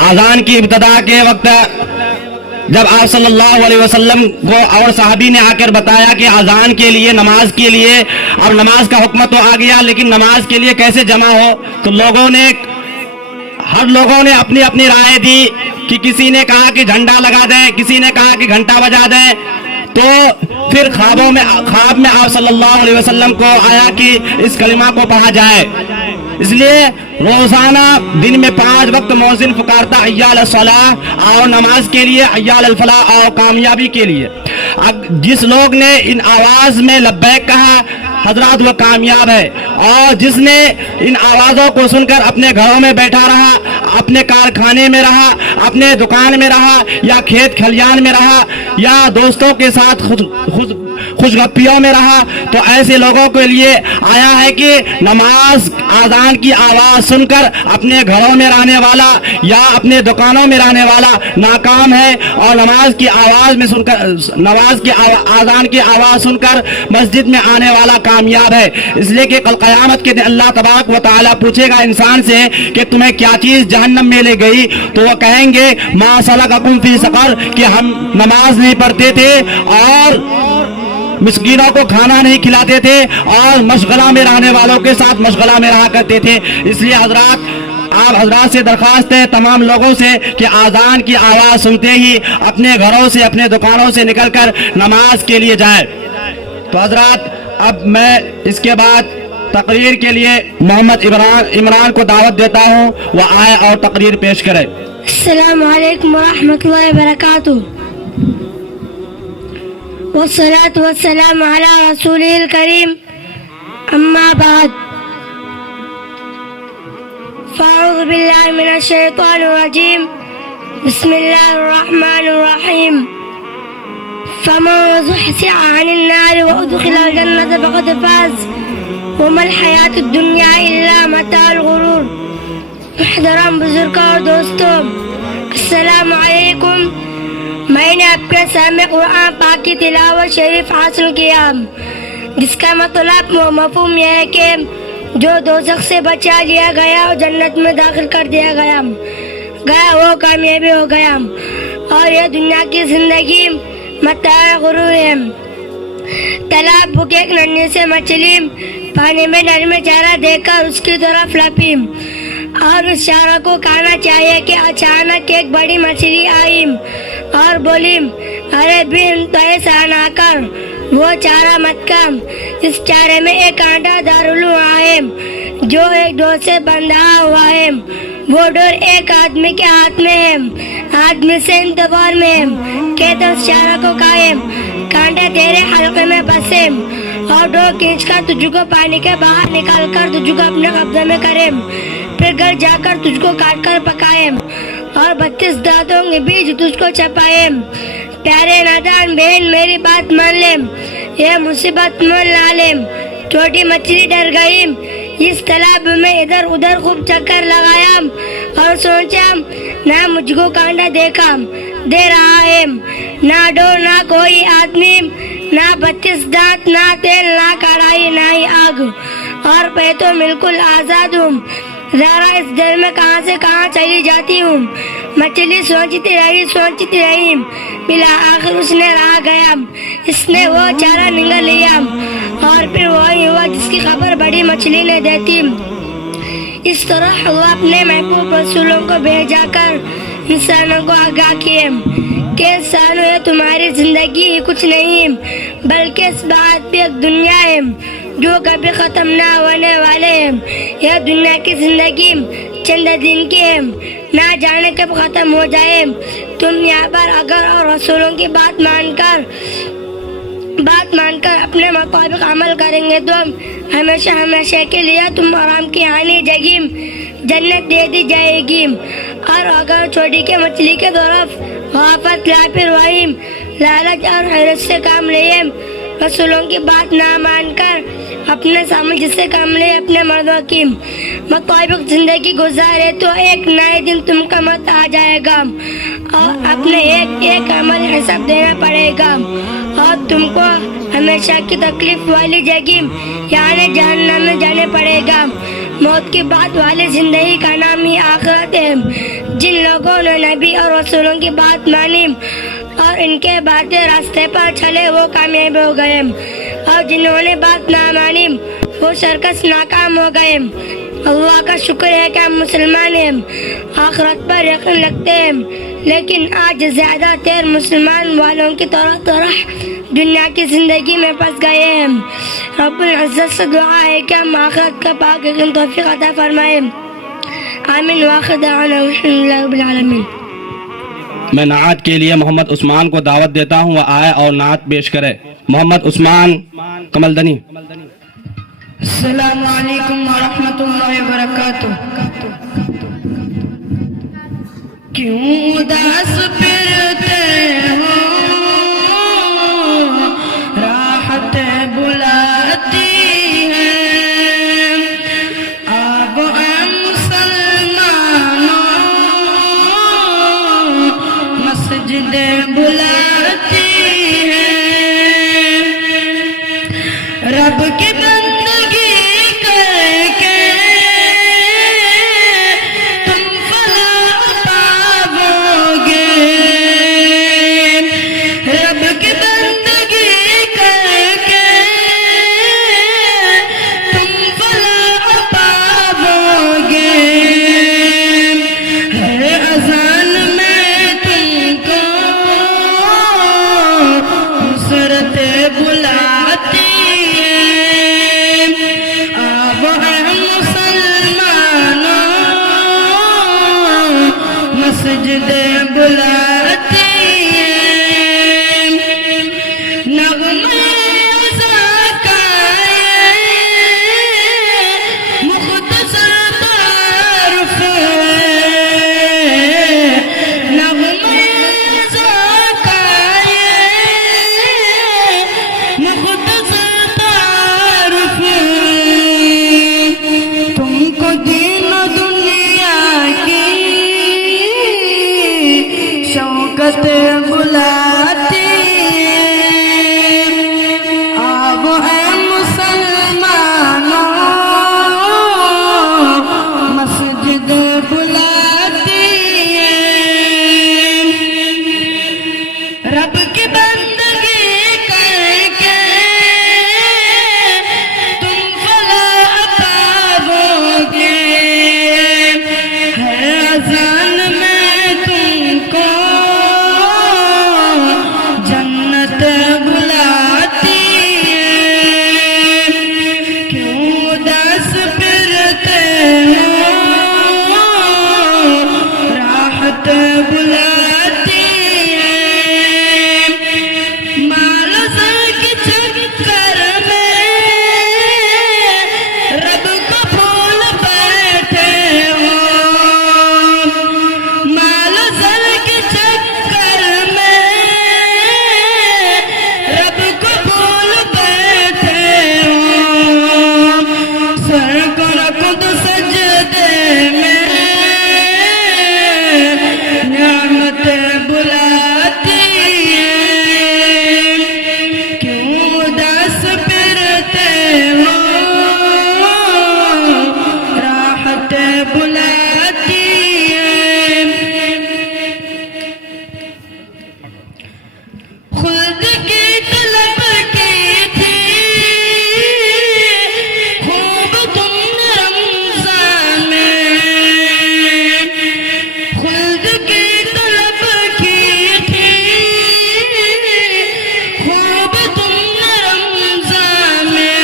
اذان کی ابتدا کے وقت جب آپ صلی اللہ علیہ وسلم کو اور صحابی نے آ کر بتایا کہ اذان کے لیے، نماز کے لیے، اب نماز کا حکم تو آ گیا لیکن نماز کے لیے کیسے جمع ہو، تو ہر لوگوں نے اپنی اپنی رائے دی کہ کسی نے کہا کہ جھنڈا لگا دیں، کسی نے کہا کہ گھنٹہ بجا دیں. تو پھر خواب میں آپ صلی اللہ علیہ وسلم کو آیا کہ اس کلمہ کو پڑھا جائے. اس لیے روزانہ دن میں 5 وقت مؤذن پکارتا حی علی الصلاۃ، اور نماز کے لیے حی علی الفلاح، اور کامیابی کے لیے. جس لوگ نے ان آواز میں لبیک کہا حضرات وہ کامیاب ہے، اور جس نے ان آوازوں کو سن کر اپنے گھروں میں بیٹھا رہا، اپنے کارخانے میں رہا، اپنے دکان میں رہا، یا کھیت کھلیان میں رہا، یا دوستوں کے ساتھ خوش گپیوں میں رہا، تو ایسے لوگوں کے لیے آیا ہے کہ نماز اذان کی آواز سن کر اپنے گھروں میں رہنے والا یا اپنے دکانوں میں رہنے والا ناکام ہے، اور نماز کی آواز میں سن کر اذان کی آواز سن کر مسجد میں آنے والا کامیاب ہے. اس لیے کہ کل قیامت کے دن اللہ تبارک و تعالیٰ پوچھے گا انسان سے کہ تمہیں کیا چیز جہنم میں لے گئی، تو وہ کہیں گے ما سلککم فی سقر، کہ ہم نماز نہیں پڑھتے تھے اور مسکینوں کو کھانا نہیں کھلاتے تھے اور مشغلہ میں رہنے والوں کے ساتھ مشغلہ میں رہا کرتے تھے. اس لیے آپ حضرات سے درخواست ہے تمام لوگوں سے کہ اذان کی آواز سنتے ہی اپنے گھروں سے، اپنے دکانوں سے نکل کر نماز کے لیے جائیں. تو حضرات اب میں اس کے بعد تقریر کے لیے محمد عمران کو دعوت دیتا ہوں، وہ آئے اور تقریر پیش کرے. السلام علیکم ورحمۃ اللہ وبرکاتہ. والصلاة والسلام على رسوله الكريم أما بعد فأعوذ بالله من الشيطان الرجيم بسم الله الرحمن الرحيم فمن زحزح عن النار وأدخل الجنة فقد فاز وما الحياة الدنيا إلا متاع الغرور. محترم بزرگوں اور دوستوں، السلام علیکم. میں نے آپ کے سامنے قرآن پاک کی تلاوت شریف حاصل کیا، جس کا مطلب و مفہوم یہ ہے کہ جو دوزخ سے بچا لیا گیا اور جنت میں داخل کر دیا گیا وہ کامیابی ہو گیا، اور یہ دنیا کی زندگی متاع غرور ہے. تالاب بھوکے ایک ننھی سے مچھلی پانی میں نر میں چارہ دے کر اس کی طرف لپی، اور اس چارہ کو کھانا چاہیے کہ اچانک ایک بڑی مچھلی آئی اور بولی ارے بین تو ایسا نہ کر، وہ چارہ مت کم، اس چارے میں ایک کانٹا دارالعلوم ہے جو ایک ڈور سے بندھا ہوا ہے، وہ ڈور ایک آدمی کے ہاتھ میں ہے، آدمی سے انتظار میں ہے کہ تو اس چارہ کو کھائے، کانٹا تیرے حلقے میں پھنسے اور ڈور کھینچ کر تجھ کو پانی کے باہر نکال کر تجھ کو اپنے قبضے میں کرے، پھر گھر جا کر تجھ کو کاٹ کر پکائے اور 32 دانتوں کے بیچ تجھ کو چھپائے. پیارے نادان بہن میری بات مان لے، یہ مصیبت میں لا لے. چھوٹی مچھلی ڈر گئی، اس تالاب میں ادھر ادھر خوب چکر لگایا اور سوچا نہ مجھ کو کانٹا دے رہا ہے، نہ ڈور، نہ کوئی آدمی، نہ 32 دانت، نہ تیل، نہ کڑھائی، نہ ہی آگ، اور میں تو بالکل آزاد ہوں. ذرا اس دل میں کہاں سے کہاں چلی جاتی ہوں. مچھلی سوچتی رہی، بلا آخر اس نے رہا گیا، اس نے وہ چارہ نگل لیا، اور پھر وہی ہوا جس کی خبر بڑی مچھلی نے دیتی. اس طرح وہ اپنے محبوب رسولوں کو بھیجا کر انسانوں کو آگاہ کیے کہ انسانوں یہ تمہاری زندگی ہی کچھ نہیں بلکہ اس بات بھی ایک دنیا ہے جو کبھی ختم نہ ہونے والے ہیں. یہ دنیا کی زندگی چند دن کی ہے، نہ جانے کب ختم ہو جائے. تم یہاں پر اگر اور رسولوں کی بات مان کر اپنے مطابق عمل کریں گے تو ہمیشہ کے لیے تم آرام کی ہانی جگہ جنت دے دی جائے گی. اور اگر چھوٹی کے مچھلی کے طرف غفلت، لاپرواہی، لالچ اور حیرت سے کام لیے، رسولوں کی بات نہ مان کر اپنے سمجھ سے کام لے، اپنے مردوں کی مطابق زندگی گزارے تو ایک نئے دن تم کا مت آ جائے گا اور اپنے ایک عمل حساب دینا پڑے گا، اور تم کو ہمیشہ کی تکلیف والی جگہ یعنی جہنم میں جانے پڑے گا. موت کی بات والی زندگی کا نام ہی آخرت ہے. جن جن لوگوں نے نبی اور رسولوں کی بات مانی اور ان کے باتیں راستے پر چلے وہ کامیاب ہو گئے، اور جنہوں نے بات نہ مانی وہ سرکش ناکام ہو گئے۔ اللہ کا شکر ہے کہ ہم مسلمان ہیں، آخرت پر یقین رکھتے ہیں، لیکن آج زیادہ تر مسلمان والوں کی طرح دنیا کی زندگی میں پھنس گئے ہیں۔ رب العزت سے دعا ہے کہ ہم آخرت کا پاک یقین توفیق عطا فرمائے۔ آمین وآخر دعوانا الحمدللہ رب العالمین۔ میں نعت کے لیے محمد عثمان کو دعوت دیتا ہوں، وہ آئے اور نعت پیش کرے۔ محمد عثمان کملدنی۔ السلام علیکم ورحمۃ اللہ وبرکاتہ۔ کیوں اداس پھرتے ہو راحت بلاتی ہے، آگو اے مسلمانوں مسجد بلاتی ہے، رب کی بندگی کر کے تم فلاح پاؤ گے، رب کی بندگی کر کے تم فلاح پاؤ گے، ہر اذان میں تم کو نصرت بلاتی ہے، اب اے مسلمانوں مسجد بلاتی ہے، نغمے عزا کا مختصر تعارف ہے، نغمے عزا کا مختصر تعارف ہے، تم کو دین و دنیا کی شوکت بلاتی ہے، آب اے مسلمانوں مسجد بلاتی ہے، رب کی بندگی کر کے تم فلاح پاؤ گے، ہر اذان میں تم کو جنت بلاتی ہے، کیوں اداس پھرتے ہو راحت بلاتی ہے، مال زر کے چکر میں رب کو بھول بیٹھے ہو، مال زر کے چکر میں رب کو بھول بیٹھے ہو، سر کو رکھ دو سجدے میں نعمت بلاتی ہے، کیوں اداس پھرتے ہو راحت بلاتی ہے، خود کی طلب کی تھی خوب تم نے رمضان میں، خود کی طلب کی تھی خوب تم نے رمضان میں،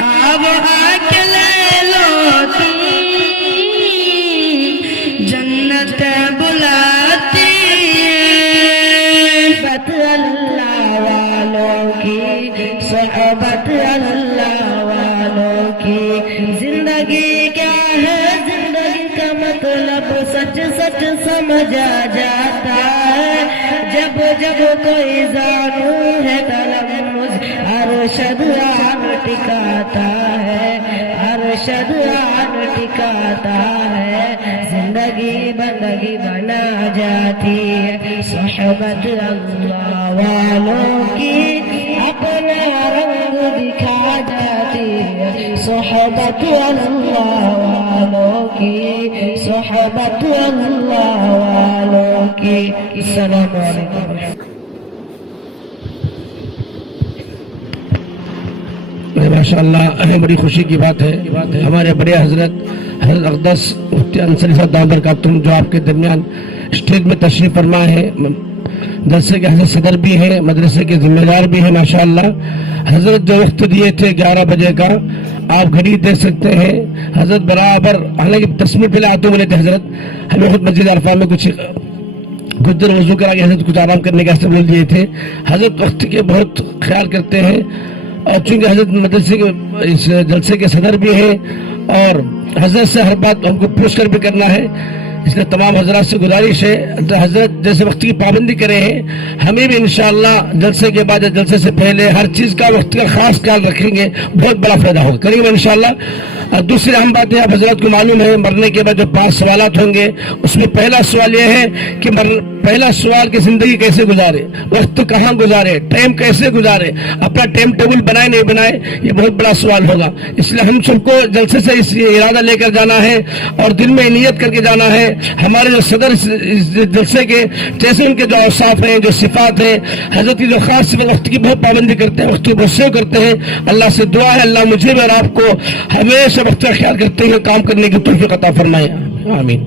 اب آ کے لے لو تم جنت بلاتی ہے، بت اللہ والوں کی صحبت اللہ والوں کی، زندگی کیا ہے زندگی کا مطلب سچ سچ سمجھا جاتا ہے، جب جب کوئی زانو ہے تلمذ ارشد آن ٹکاتا ہے، ارشد آن ٹکاتا ہے، زندگی بندگی بنا جاتی ہے، صحبت اللہ والوں کی اپنا رنگ دکھا جاتی ہے، صحبت اللہ والوں کی، صحبت اللہ والوں کی۔ السلام علیکم۔ ماشاء اللہ بڑی خوشی کی بات ہے، ہمارے بڑے حضرت اقدس مفتی انصاری صاحب دامت برکاتہم جو آپ کے درمیان اسٹیج میں تشریف فرما ہے، جلسے کے حضرت صدر بھی ہیں، مدرسے کے ذمہ دار بھی ہیں ماشاءاللہ۔ حضرت جو وقت دیے تھے 11 بجے کا، آپ گھڑی دے سکتے ہیں، حضرت برابر، حالانکہ 10 منٹ پہلے آتے بولے تھے حضرت، ہمیں خود مسجد عرفہ میں کچھ دیر وضو کرا کے حضرت کچھ آرام کرنے کے واسطے بول دیے تھے۔ حضرت وقت کے بہت خیال کرتے ہیں، اور چونکہ حضرت مدرسے کے اس جلسے کے صدر بھی ہیں اور حضرت سے ہر بات ہم کو پوچھ کر بھی کرنا ہے، اس لیے تمام حضرات سے گزارش ہے حضرت جیسے وقت کی پابندی کرے ہیں، ہمیں بھی انشاءاللہ جلسے کے بعد جلسے سے پہلے ہر چیز کا وقت کا خاص خیال رکھیں گے، بہت بڑا فائدہ ہوگا، کریں گے انشاءاللہ۔ اور دوسری اہم بات ہے، آپ حضرات کو معلوم ہے مرنے کے بعد جو 5 سوالات ہوں گے، اس میں پہلا سوال یہ ہے کہ پہلا سوال کہ زندگی کیسے گزارے، وقت کہاں گزارے، ٹائم کیسے گزارے، اپنا ٹائم ٹیبل بنائے نہیں بنائے، یہ بہت بڑا سوال ہوگا۔ اس لیے ہم سب کو جلسے سے اس ارادہ لے کر جانا ہے اور دل میں نیت کر کے جانا ہے۔ ہمارے جو صدر اس جلسے کے جیسے ان کے جو اوصاف ہیں، جو صفات ہیں، حضرت کی جو خاص وقت کی بہت پابندی کرتے ہیں، وقت کی بہت سیو کرتے ہیں، اللہ سے دعا ہے اللہ مجھے بھی اور آپ کو ہمیشہ وقت کا خیال کرتے ہوئے کام کرنے کی توفیق عطا فرمائے، آمین۔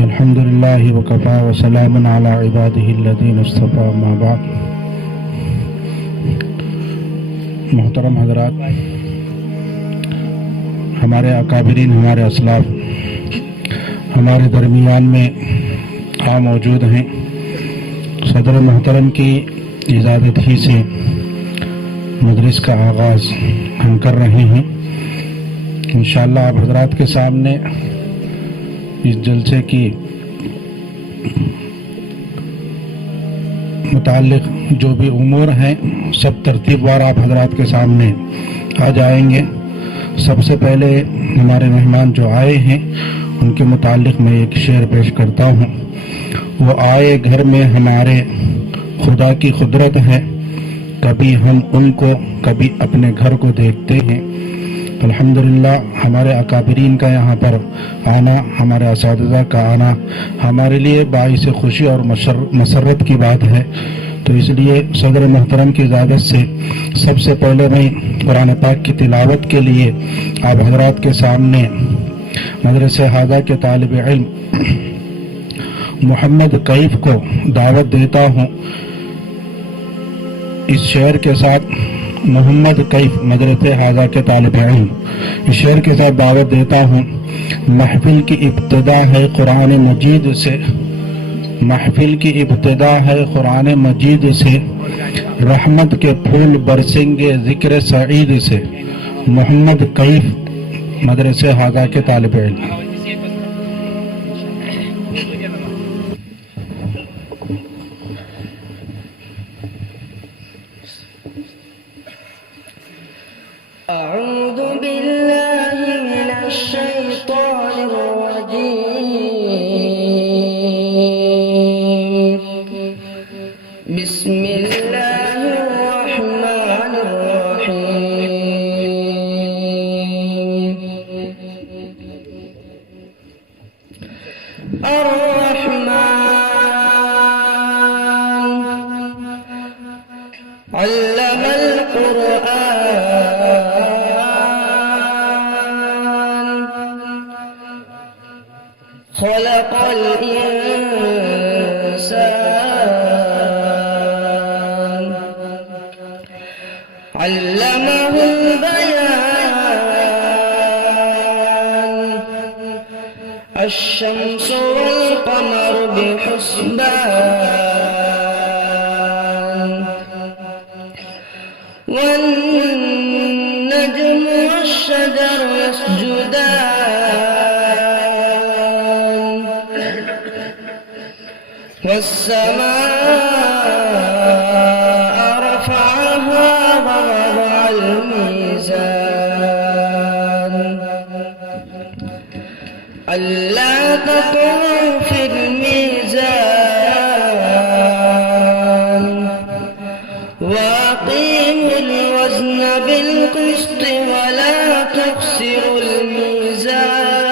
الحمد لله وكفى وسلام على عباده الذين اصطفى ما بعد۔ محترم حضرات، ہمارے اکابرین، ہمارے اسلاف ہمارے درمیان میں موجود ہیں۔ صدر محترم کی اجازت ہی سے مجلس کا آغاز ہم کر رہے ہیں۔ انشاءاللہ آپ حضرات کے سامنے اس جلسے کی متعلق جو بھی امور ہیں سب ترتیب وار آپ حضرات کے سامنے آ جائیں گے۔ سب سے پہلے ہمارے مہمان جو آئے ہیں ان کے متعلق میں ایک شعر پیش کرتا ہوں۔ وہ آئے گھر میں ہمارے خدا کی قدرت ہے، کبھی ہم ان کو کبھی اپنے گھر کو دیکھتے ہیں۔ الحمدللہ ہمارے اکابرین کا یہاں پر آنا، ہمارے اساتذہ کا آنا ہمارے لیے باعث خوشی اور مسرت کی بات ہے۔ تو اس لیے صدر محترم کی اجازت سے سب سے پہلے میں قرآن پاک کی تلاوت کے لیے آپ حضرات کے سامنے مدرسہ حاضہ کے طالب علم محمد کیف کو دعوت دیتا ہوں۔ اس شعر کے ساتھ محمد کیف مدرسہ حاضہ کے طالب علم اس شعر کے ساتھ دعوت دیتا ہوں۔ محفل کی ابتدا ہے قرآن مجید سے، محفل کی ابتدا ہے قرآن مجید سے، رحمت کے پھول برسیں گے ذکر سعید سے۔ محمد کیف مدرسہ حاضہ کے طالب علم۔ أعوذ بالله من الشيطان الرجيم بسم الله الرحمن الرحيم الرحمن علم القرآن خلق الإنسان علمه البيان الشمس والقمر بحسبان والنجم والشجر يسجدان والسماء رفعها ووضع الميزان ألا تطغوا في الميزان وأقيموا الوزن بالقسط ولا تخسروا الميزان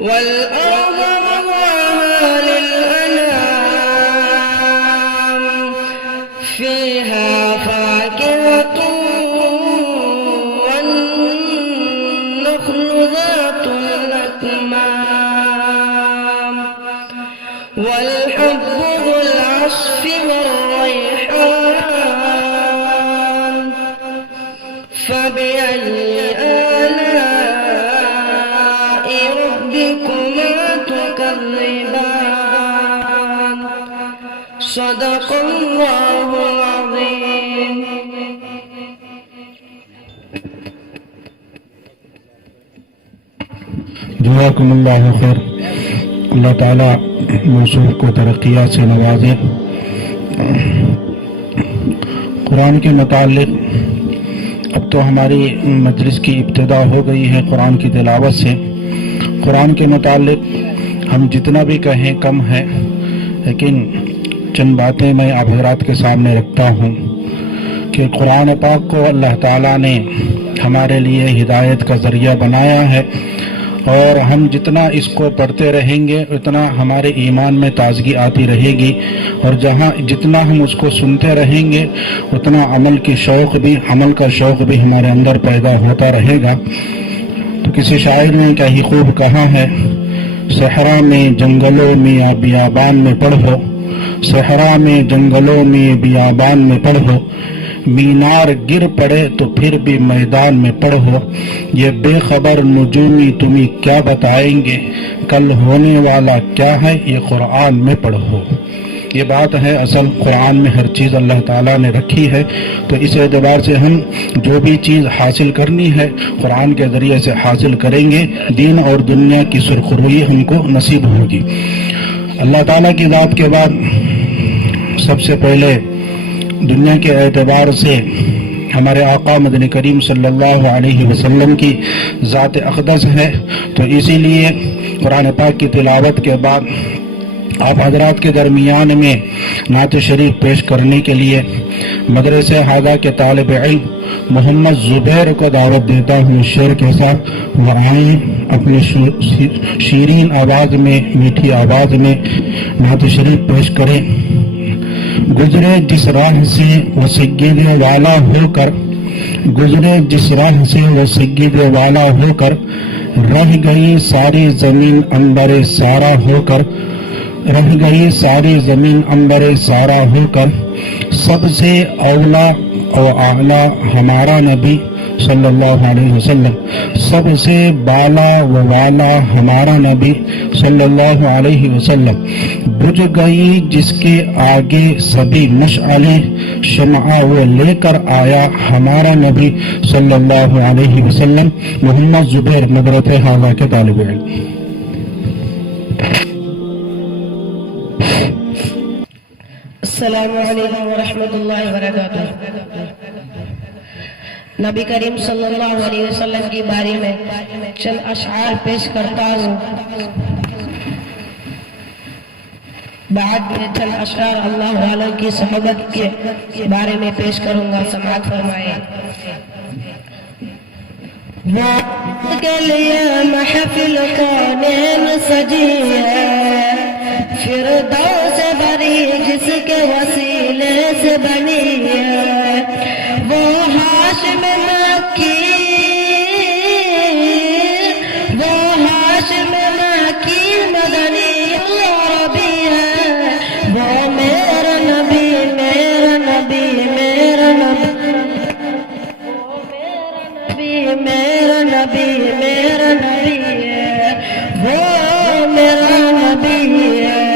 والأرض وضعها للأنام فيها فاكهة والنخل ذات الأكمام والحب ذو العصف والريحان فبأي آلاء ربكما تكذبان صدق الله العظيم جزاکم اللہ خیر۔ اللہ تعالیٰ موصوف کو ترقیات سے نوازے۔ قرآن کے متعلق اب تو ہماری مجلس کی ابتدا ہو گئی ہے قرآن کی تلاوت سے۔ قرآن کے متعلق ہم جتنا بھی کہیں کم ہے، لیکن چند باتیں میں آپ حضرات کے سامنے رکھتا ہوں کہ قرآن پاک کو اللہ تعالیٰ نے ہمارے لیے ہدایت کا ذریعہ بنایا ہے، اور ہم جتنا اس کو پڑھتے رہیں گے اتنا ہمارے ایمان میں تازگی آتی رہے گی، اور جتنا ہم اس کو سنتے رہیں گے اتنا عمل کا شوق بھی ہمارے اندر پیدا ہوتا رہے گا۔ تو کسی شاعر نے کیا ہی خوب کہا ہے، صحرا میں جنگلوں میں یا بیابان میں پڑھو، صحرا میں جنگلوں میں بیابان میں پڑھو، مینار گر پڑے تو پھر بھی میدان میں پڑھو، یہ بے خبر نجومی تمہیں کیا بتائیں گے، کل ہونے والا کیا ہے یہ قرآن میں پڑھو۔ یہ بات ہے اصل قرآن میں ہر چیز اللہ تعالیٰ نے رکھی ہے، تو اس اعتبار سے ہم جو بھی چیز حاصل کرنی ہے قرآن کے ذریعے سے حاصل کریں گے، دین اور دنیا کی سرخروئی ہم کو نصیب ہوگی۔ اللہ تعالیٰ کی ذات کے بعد سب سے پہلے دنیا کے اعتبار سے ہمارے آقا مدنی کریم صلی اللہ علیہ وسلم کی ذات اقدس ہے، تو اسی لیے قرآن پاک کی تلاوت کے بعد آپ حضرات کے درمیان میں نعت شریف پیش کرنے کے لیے مدرسہ ہادہ کے طالب علم محمد زبیر کو دعوت دیتا ہوں شعر کے ساتھ، وہ آئیں اپنی شیرین آواز میں، میٹھی آواز میں نعت شریف پیش کریں۔ گزرے جس راہ سے وہ سید والا ہو کر، گزرے جس راہ سے وہ سید والا ہو کر، رہ گئی ساری زمین عنبر سارا ہو کر، رہ گئی ساری زمین عنبر سارا ہو کر، سب سے اولا و اعلیٰ ہمارا نبی صلی اللہ علیہ وسلم، سب سے بالا و والا ہمارا نبی صلی اللہ علیہ وسلم، بجھ گئی جس کے آگے سبھی مشعلیں، شمع وہ لے کر آیا ہمارا نبی صلی اللہ علیہ وسلم۔ محمد زبیر مدرسہ ہادہ کے طالب علم۔ السلام علیکم ورحمۃ اللہ وبرکاتہ۔ نبی کریم صلی اللہ علیہ وسلم کی باری میں چند اشعار پیش کرتا ہوں، بعد میں چند اشعار اللہ والوں کی صحبت کے بارے میں پیش کروں گا، سماعت فرمائے۔ وقت کے لیے محفل کونین سجی ہے، فردوس بری جس کے وسیلے سے بنی ہے، وہ ہاشم مکی، وہ ہاشم مکی مدنی عربی ہے، وہ میرا نبی میرا نبی میرا نبی، میرا نبی میرا نبی ہے، وہ میرا نبی ہے۔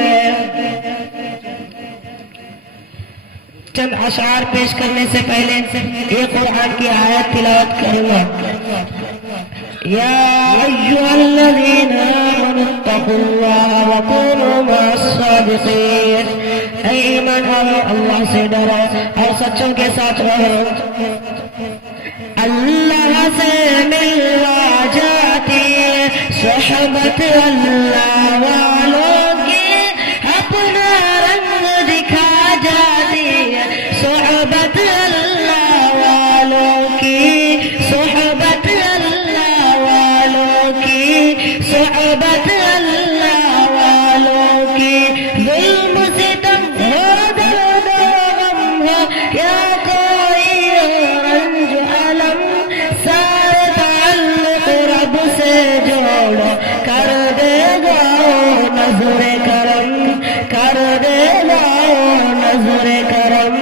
چند اشعار پیش کرنے سے پہلے یہ قرآن کی آیت تلاوت کروں گا۔ یا ایھا الذین آمنوا اتقوا اللہ وکونوا مع الصادقین، اے ایمان والو اللہ سے ڈرو اور سچوں کے ساتھ رہو۔ اللہ سے ملوا جاتی صحبت اللہ والوں کی، اپنا رنگ دکھا جاتی صحبت اللہ والوں کی، صحبت اللہ والوں کی، صحبت اللہ والوں کی۔ ظلم ستم ہو درد و غم ہو یا کوئی رنج علم، سارے تعلق رب سے جوڑو، کر دے گا نظر کرم، کر دے گا نظر کرم،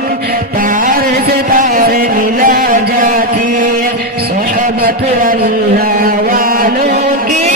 تار سے تار ملا جاتی ہے صحبت اللہ والوں کی،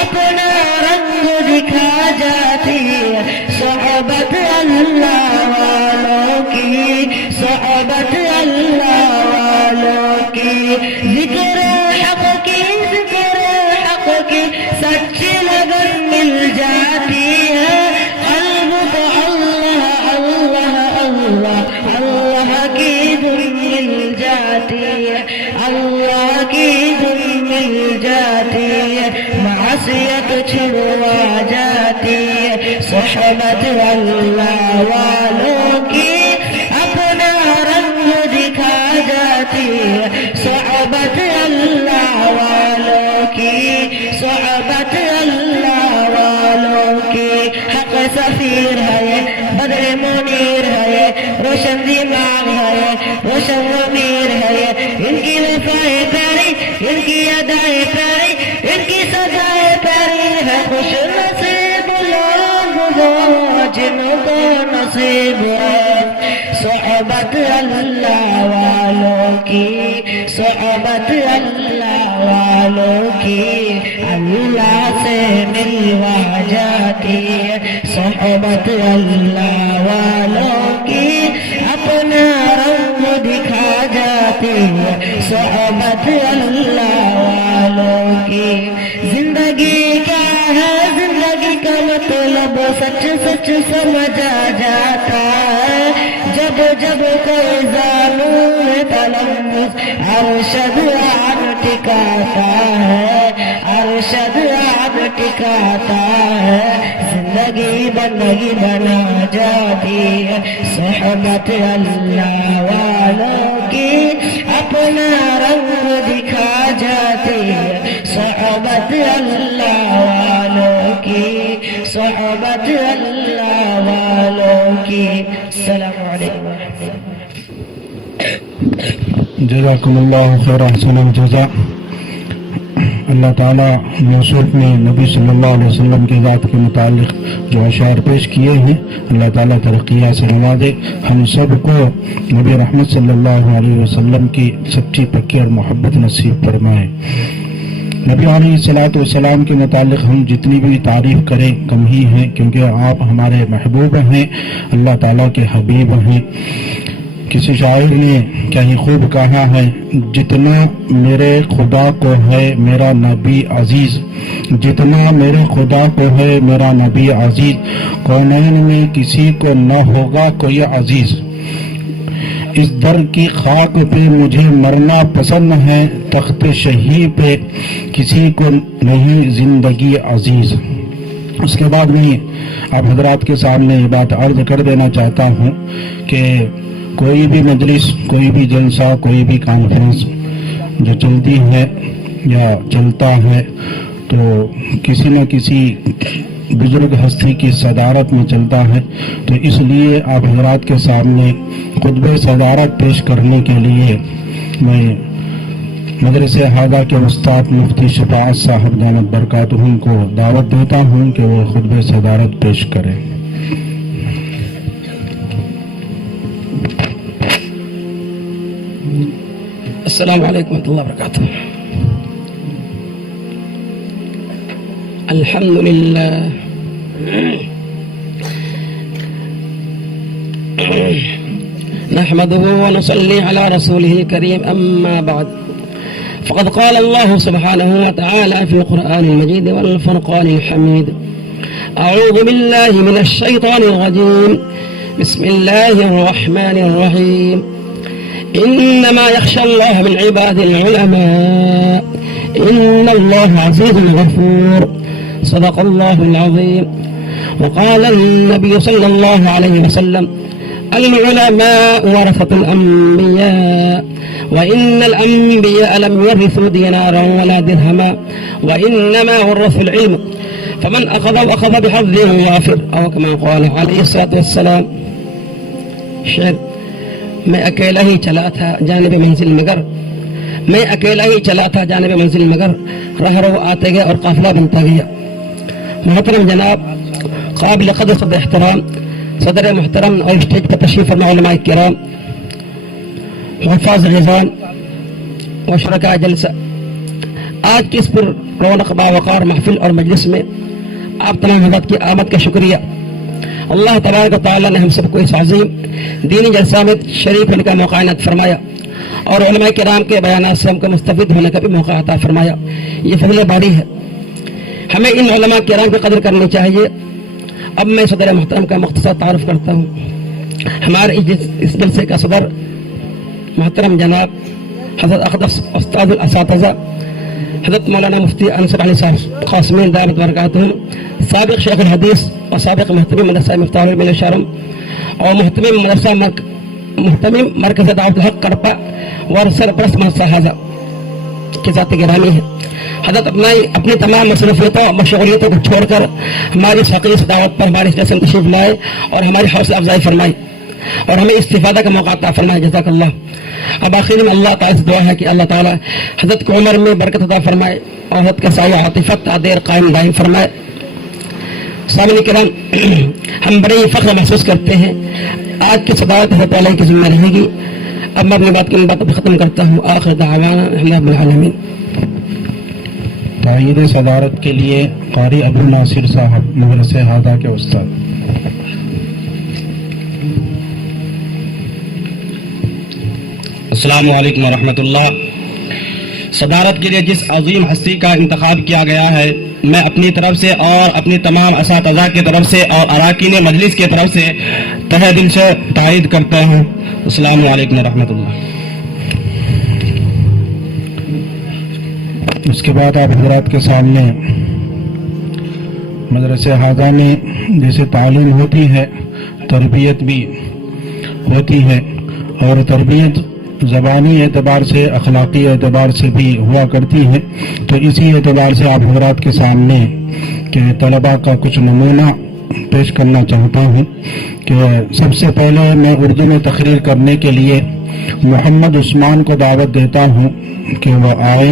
اپنا رنگ دکھا جاتی ہے صحبت اللہ والوں کی، صحبت اللہ والوں کی۔ ذکر حق کی، ذکر حق کی سچی لگن مل جاتی ہے، قلب کو اللہ اللہ اللہ اللہ کی دھن مل جاتی ہے، اللہ کی دھن مل جاتی ہے، معصیت چھڑوا جاتی ہے صحبت اللہ والوں کی، اپنا رنگ دکھا جاتی ہے صحبت اللہ والوں کی، صحبت اللہ والوں کی۔ حق سفیر ہے، بدر منیر ہے، روشن دماغ ہے، روشن ضمیر ہے، ان کی وفائے پیاری، ان کی ادائے پیاری، ان کی سزائے پیاری ہے، خوش نصیب لوگ وہ جن کو نصیب ہے صحبت اللہ والوں کی، صحبت اللہ والوں کی۔ اللہ سے ملوا جاتی ہے صحبت اللہ والوں کی اپنا رنگ دکھا جاتی ہے صحبت اللہ والوں کی زندگی کیا ہے زندگی کا مطلب سچ سچ سمجھا جاتا ہے جب جب کوئی زانو میں تلمس ارشد آن ٹکاتا ہے ارشد آن ٹکاتا ہے زندگی بندگی بنا جاتی ہے صحبت اللہ والوں کی اپنا رنگ دکھا جاتی ہے صحبت اللہ والوں کی صحبت اللہ والوں کی السلام علیکم جزاکم اللہ خیر احسن الجزاء. اللہ تعالیٰ موصوف میں نبی صلی اللہ علیہ وسلم کی ذات کے متعلق جو اشعار پیش کیے ہیں اللہ تعالیٰ ترقیہ سے نوازے. ہم سب کو نبی رحمت صلی اللہ علیہ وسلم کی سچی پکی اور محبت نصیب فرمائے. نبی علیہ الصلوۃ والسلام کے متعلق ہم جتنی بھی تعریف کریں کم ہی ہیں کیونکہ آپ ہمارے محبوب ہیں اللہ تعالیٰ کے حبیب ہیں. کسی شاعر نے کیا ہی خوب کہا ہے جتنا میرے خدا کو ہے میرا نبی عزیز جتنا میرے خدا کو ہے میرا نبی عزیز کونین میں کسی کو نہ ہوگا کوئی عزیز. اس در کی خاک پہ مجھے مرنا پسند ہے تخت شہی پہ کسی کو نہیں زندگی عزیز. اس کے بعد میں آپ حضرات کے سامنے یہ بات عرض کر دینا چاہتا ہوں کہ کوئی بھی مجلس کوئی بھی جلسہ کوئی بھی کانفرنس جو چلتی ہے یا چلتا ہے تو کسی نہ کسی بزرگ ہستی کی صدارت میں چلتا ہے تو اس لیے آپ حضرات کے سامنے خطبہ صدارت پیش کرنے کے لیے میں مدرسہ ہادہ کے استاد مفتی شفاعت صاحب دامت برکاتہم کو دعوت دیتا ہوں کہ وہ خطبہ صدارت پیش کریں. السلام علیکم ورحمۃ اللہ وبرکاتہ. الحمد للہ نحمده ونصلي على رسوله الكريم أما بعد فقد قال الله سبحانه وتعالى في القرآن المجيد والفرقان الحميد أعوذ بالله من الشيطان الرجيم بسم الله الرحمن الرحيم إنما يخشى الله من عباد العلماء إن الله عزيز غفور صدق الله العظيم. وقال النبي صلى الله عليه وسلم العلماء ورثة الأنبياء وإن الأنبياء لم يورثوا دينارا ولا درهما وإنما ورثوا العلم فمن أخذ بحظ وافر أو كما قال عليه الصلاة والسلام. شعر میں اکیلا ہی چلا تھا جانب منزل مگر میں اکیلا ہی چلا تھا جانب منزل مگر رہ رو آتے گئے اور قافلہ بنتا گیا. محترم جناب قابل قدر صدر احترام صدر محترم اور اسٹیج پر تشریف فرما علماء کرام حفاظ غزان و شرکاء جلسہ آج کی اس پر رونق باوقار محفل اور مجلس میں آپ تمام حضرات کی آمد کا شکریہ. اللہ تبارک و تعالیٰ نے ہم سب کو اس عظیم دینی جلسہ میں شریک ہونے کا موقع عنایت فرمایا اور علماء کرام کے بیانات سے ہم کو مستفید ہونے کا بھی موقع عطا فرمایا. یہ فضل باری ہے. ہمیں ان علماء کرام کی قدر کرنی چاہیے. اب میں صدر محترم کا مختصر تعارف کرتا ہوں. ہمارے اس جلسے کا صدر محترم جناب حضرت اقدس استاد الاساتذہ حضرت مولانا مفتی انصر علی صاحب قاسمین دامت برکاتہم سابق شیخ الحدیث اور سابق محتمم مدرسہ مفتاح العلم شرم اور محتمم مرکز دعوت الحق کرپا اور سرپرست مدرسہ حاضہ کی ذات گرامی ہے. حضرت اپنی تمام مصروفیتوں اور مشغولیتوں کو چھوڑ کر ہماری ثقیل دعوت پر ہمارے جلسے میں تشریف لائے اور ہماری حوصلہ افزائی فرمائی اور ہمیں استفادہ کا موقع عطا فرمائے. جزاک اللہ. اب آخر میں اللہ تعالیٰ سے دعا ہے کہ اللہ تعالیٰ حضرت کو عمر میں برکت عطا فرمائے اور حضرت کا سایہ عاطفت دیر قائم دائم فرمائے. سامعین کرام ہم بڑے ہی فخر محسوس کرتے ہیں. آج کی صدارت حضرت علیہ کی ذمہ رہے گی. اب میں اپنی بات کی بات ختم کرتا ہوں. آخر دعوانا الحمد للہ رب العالمین. تائید صدارت کے لیے قاری ابو ناصر صاحب مدرسہ ہادہ کے استاد. السلام علیکم ورحمۃ اللہ۔ صدارت کے لیے جس عظیم ہستی کا انتخاب کیا گیا ہے، میں اپنی طرف سے اور اپنی تمام اساتذہ کی طرف سے اور اراکین مجلس کی طرف سے تہہ دل سے تائید کرتا ہوں۔ السلام علیکم ورحمۃ اللہ۔ اس کے بعد آپ حضرات کے سامنے مدرسے ہاذا میں جیسے تعلیم ہوتی ہے، تربیت بھی ہوتی ہے، اور تربیت زبانی اعتبار سے، اخلاقی اعتبار سے بھی ہوا کرتی ہے۔ تو اسی اعتبار سے آپ حضرات کے سامنے کہ طلباء کا کچھ نمونہ پیش کرنا چاہتا ہوں کہ سب سے پہلے میں اردو میں تقریر کرنے کے لیے محمد عثمان کو دعوت دیتا ہوں کہ وہ آئے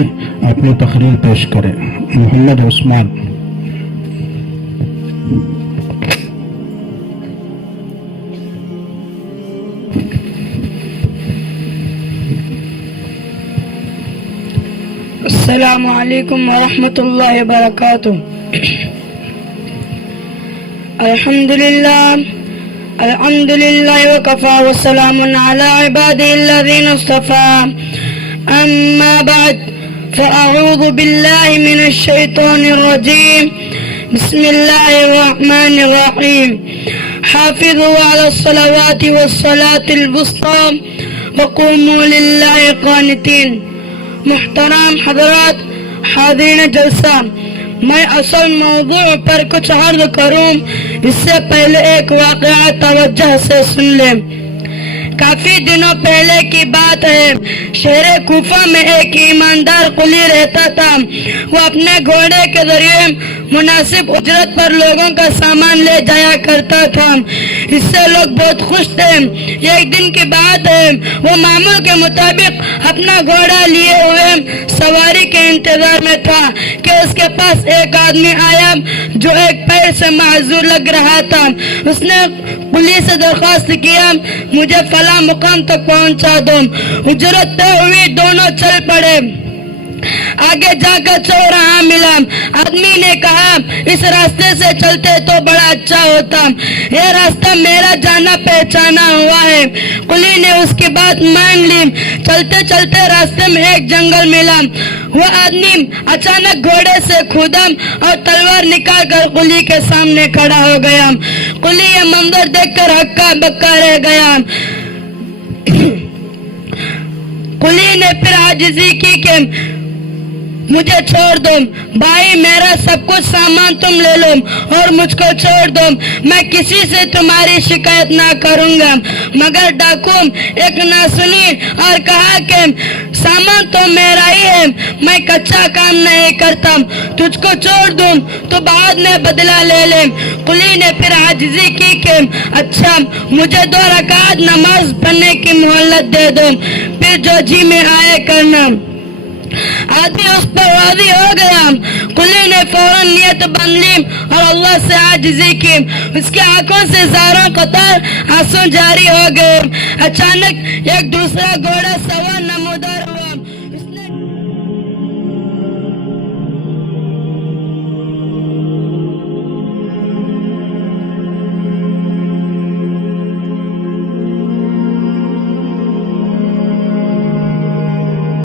اپنی تقریر پیش کریں۔ محمد عثمان۔ السلام علیکم ورحمۃ اللہ وبرکاتہ۔ الحمدللہ وکفا والسلام علی عبادہ الذین اصطفى، اما بعد فاعوذ باللہ من الشیطان الرجیم، بسم اللہ الرحمن الرحیم۔ حافظوا علی الصلوات والصلاة الوسطی وقوموا للہ قانتین۔ محترم حضرات، حاضرین جلسہ، میں اصل موضوع پر کچھ عرض کروں اس سے پہلے ایک واقعہ توجہ سے سن لیں۔ کافی دنوں پہلے کی بات ہے، شہر کوفہ میں ایک ایماندار قلی رہتا تھا۔ وہ اپنے گھوڑے کے ذریعے مناسب اجرت پر لوگوں کا سامان لے جایا کرتا تھا، اس سے لوگ بہت خوش تھے۔ ایک دن کی بات ہے، وہ معمول کے مطابق اپنا گھوڑا لیے ہوئے سواری کے انتظار میں تھا کہ اس کے پاس ایک آدمی آیا جو ایک پیر سے معذور لگ رہا تھا۔ اس نے قلی سے درخواست کیا، مجھے فلاں مقام تک پہنچا دو۔ اجرت طے ہوئی، دونوں چل پڑے۔ آگے جا کر چوراہا ملا۔ آدمی نے کہا اس راستے سے چلتے تو بڑا اچھا ہوتا، یہ راستہ میرا جانا پہچانا ہوا ہے۔ قلی نے اس کی بات مان لی۔ چلتے چلتے راستے میں ایک جنگل ملا۔ وہ آدمی اچانک گھوڑے سے کھودا اور تلوار نکال کر قلی کے سامنے کھڑا ہو گیا۔ قلی یہ منظر دیکھ کر ہکا بکا رہ گیا۔ قلی نے پھر عاجزی کی کہ مجھے چھوڑ دو بھائی، میرا سب کچھ سامان تم لے لو اور مجھ کو چھوڑ دو، میں کسی سے تمہاری شکایت نہ کروں گا۔ مگر ڈاکو ایک نہ سنی اور کہا کہ سامان تو میرا ہی ہے، میں کچا کام نہیں کرتا، تجھ کو چھوڑ دوں تو بعد میں بدلہ لے لے۔ قلی نے پھر عاجزی کی کہ اچھا، مجھے 2 رکعت نماز پڑھنے کی مہلت دے دو، پھر جو جی میں آئے کرنا۔ آدمی اس پر راضی ہو گیا۔ قلی نے فوراً نیت بند لی اور اللہ سے عاجزی کی۔ اس کی آنکھوں سے زاروں قطار آنسو جاری ہو گئے۔ اچانک ایک دوسرا گھوڑا سوار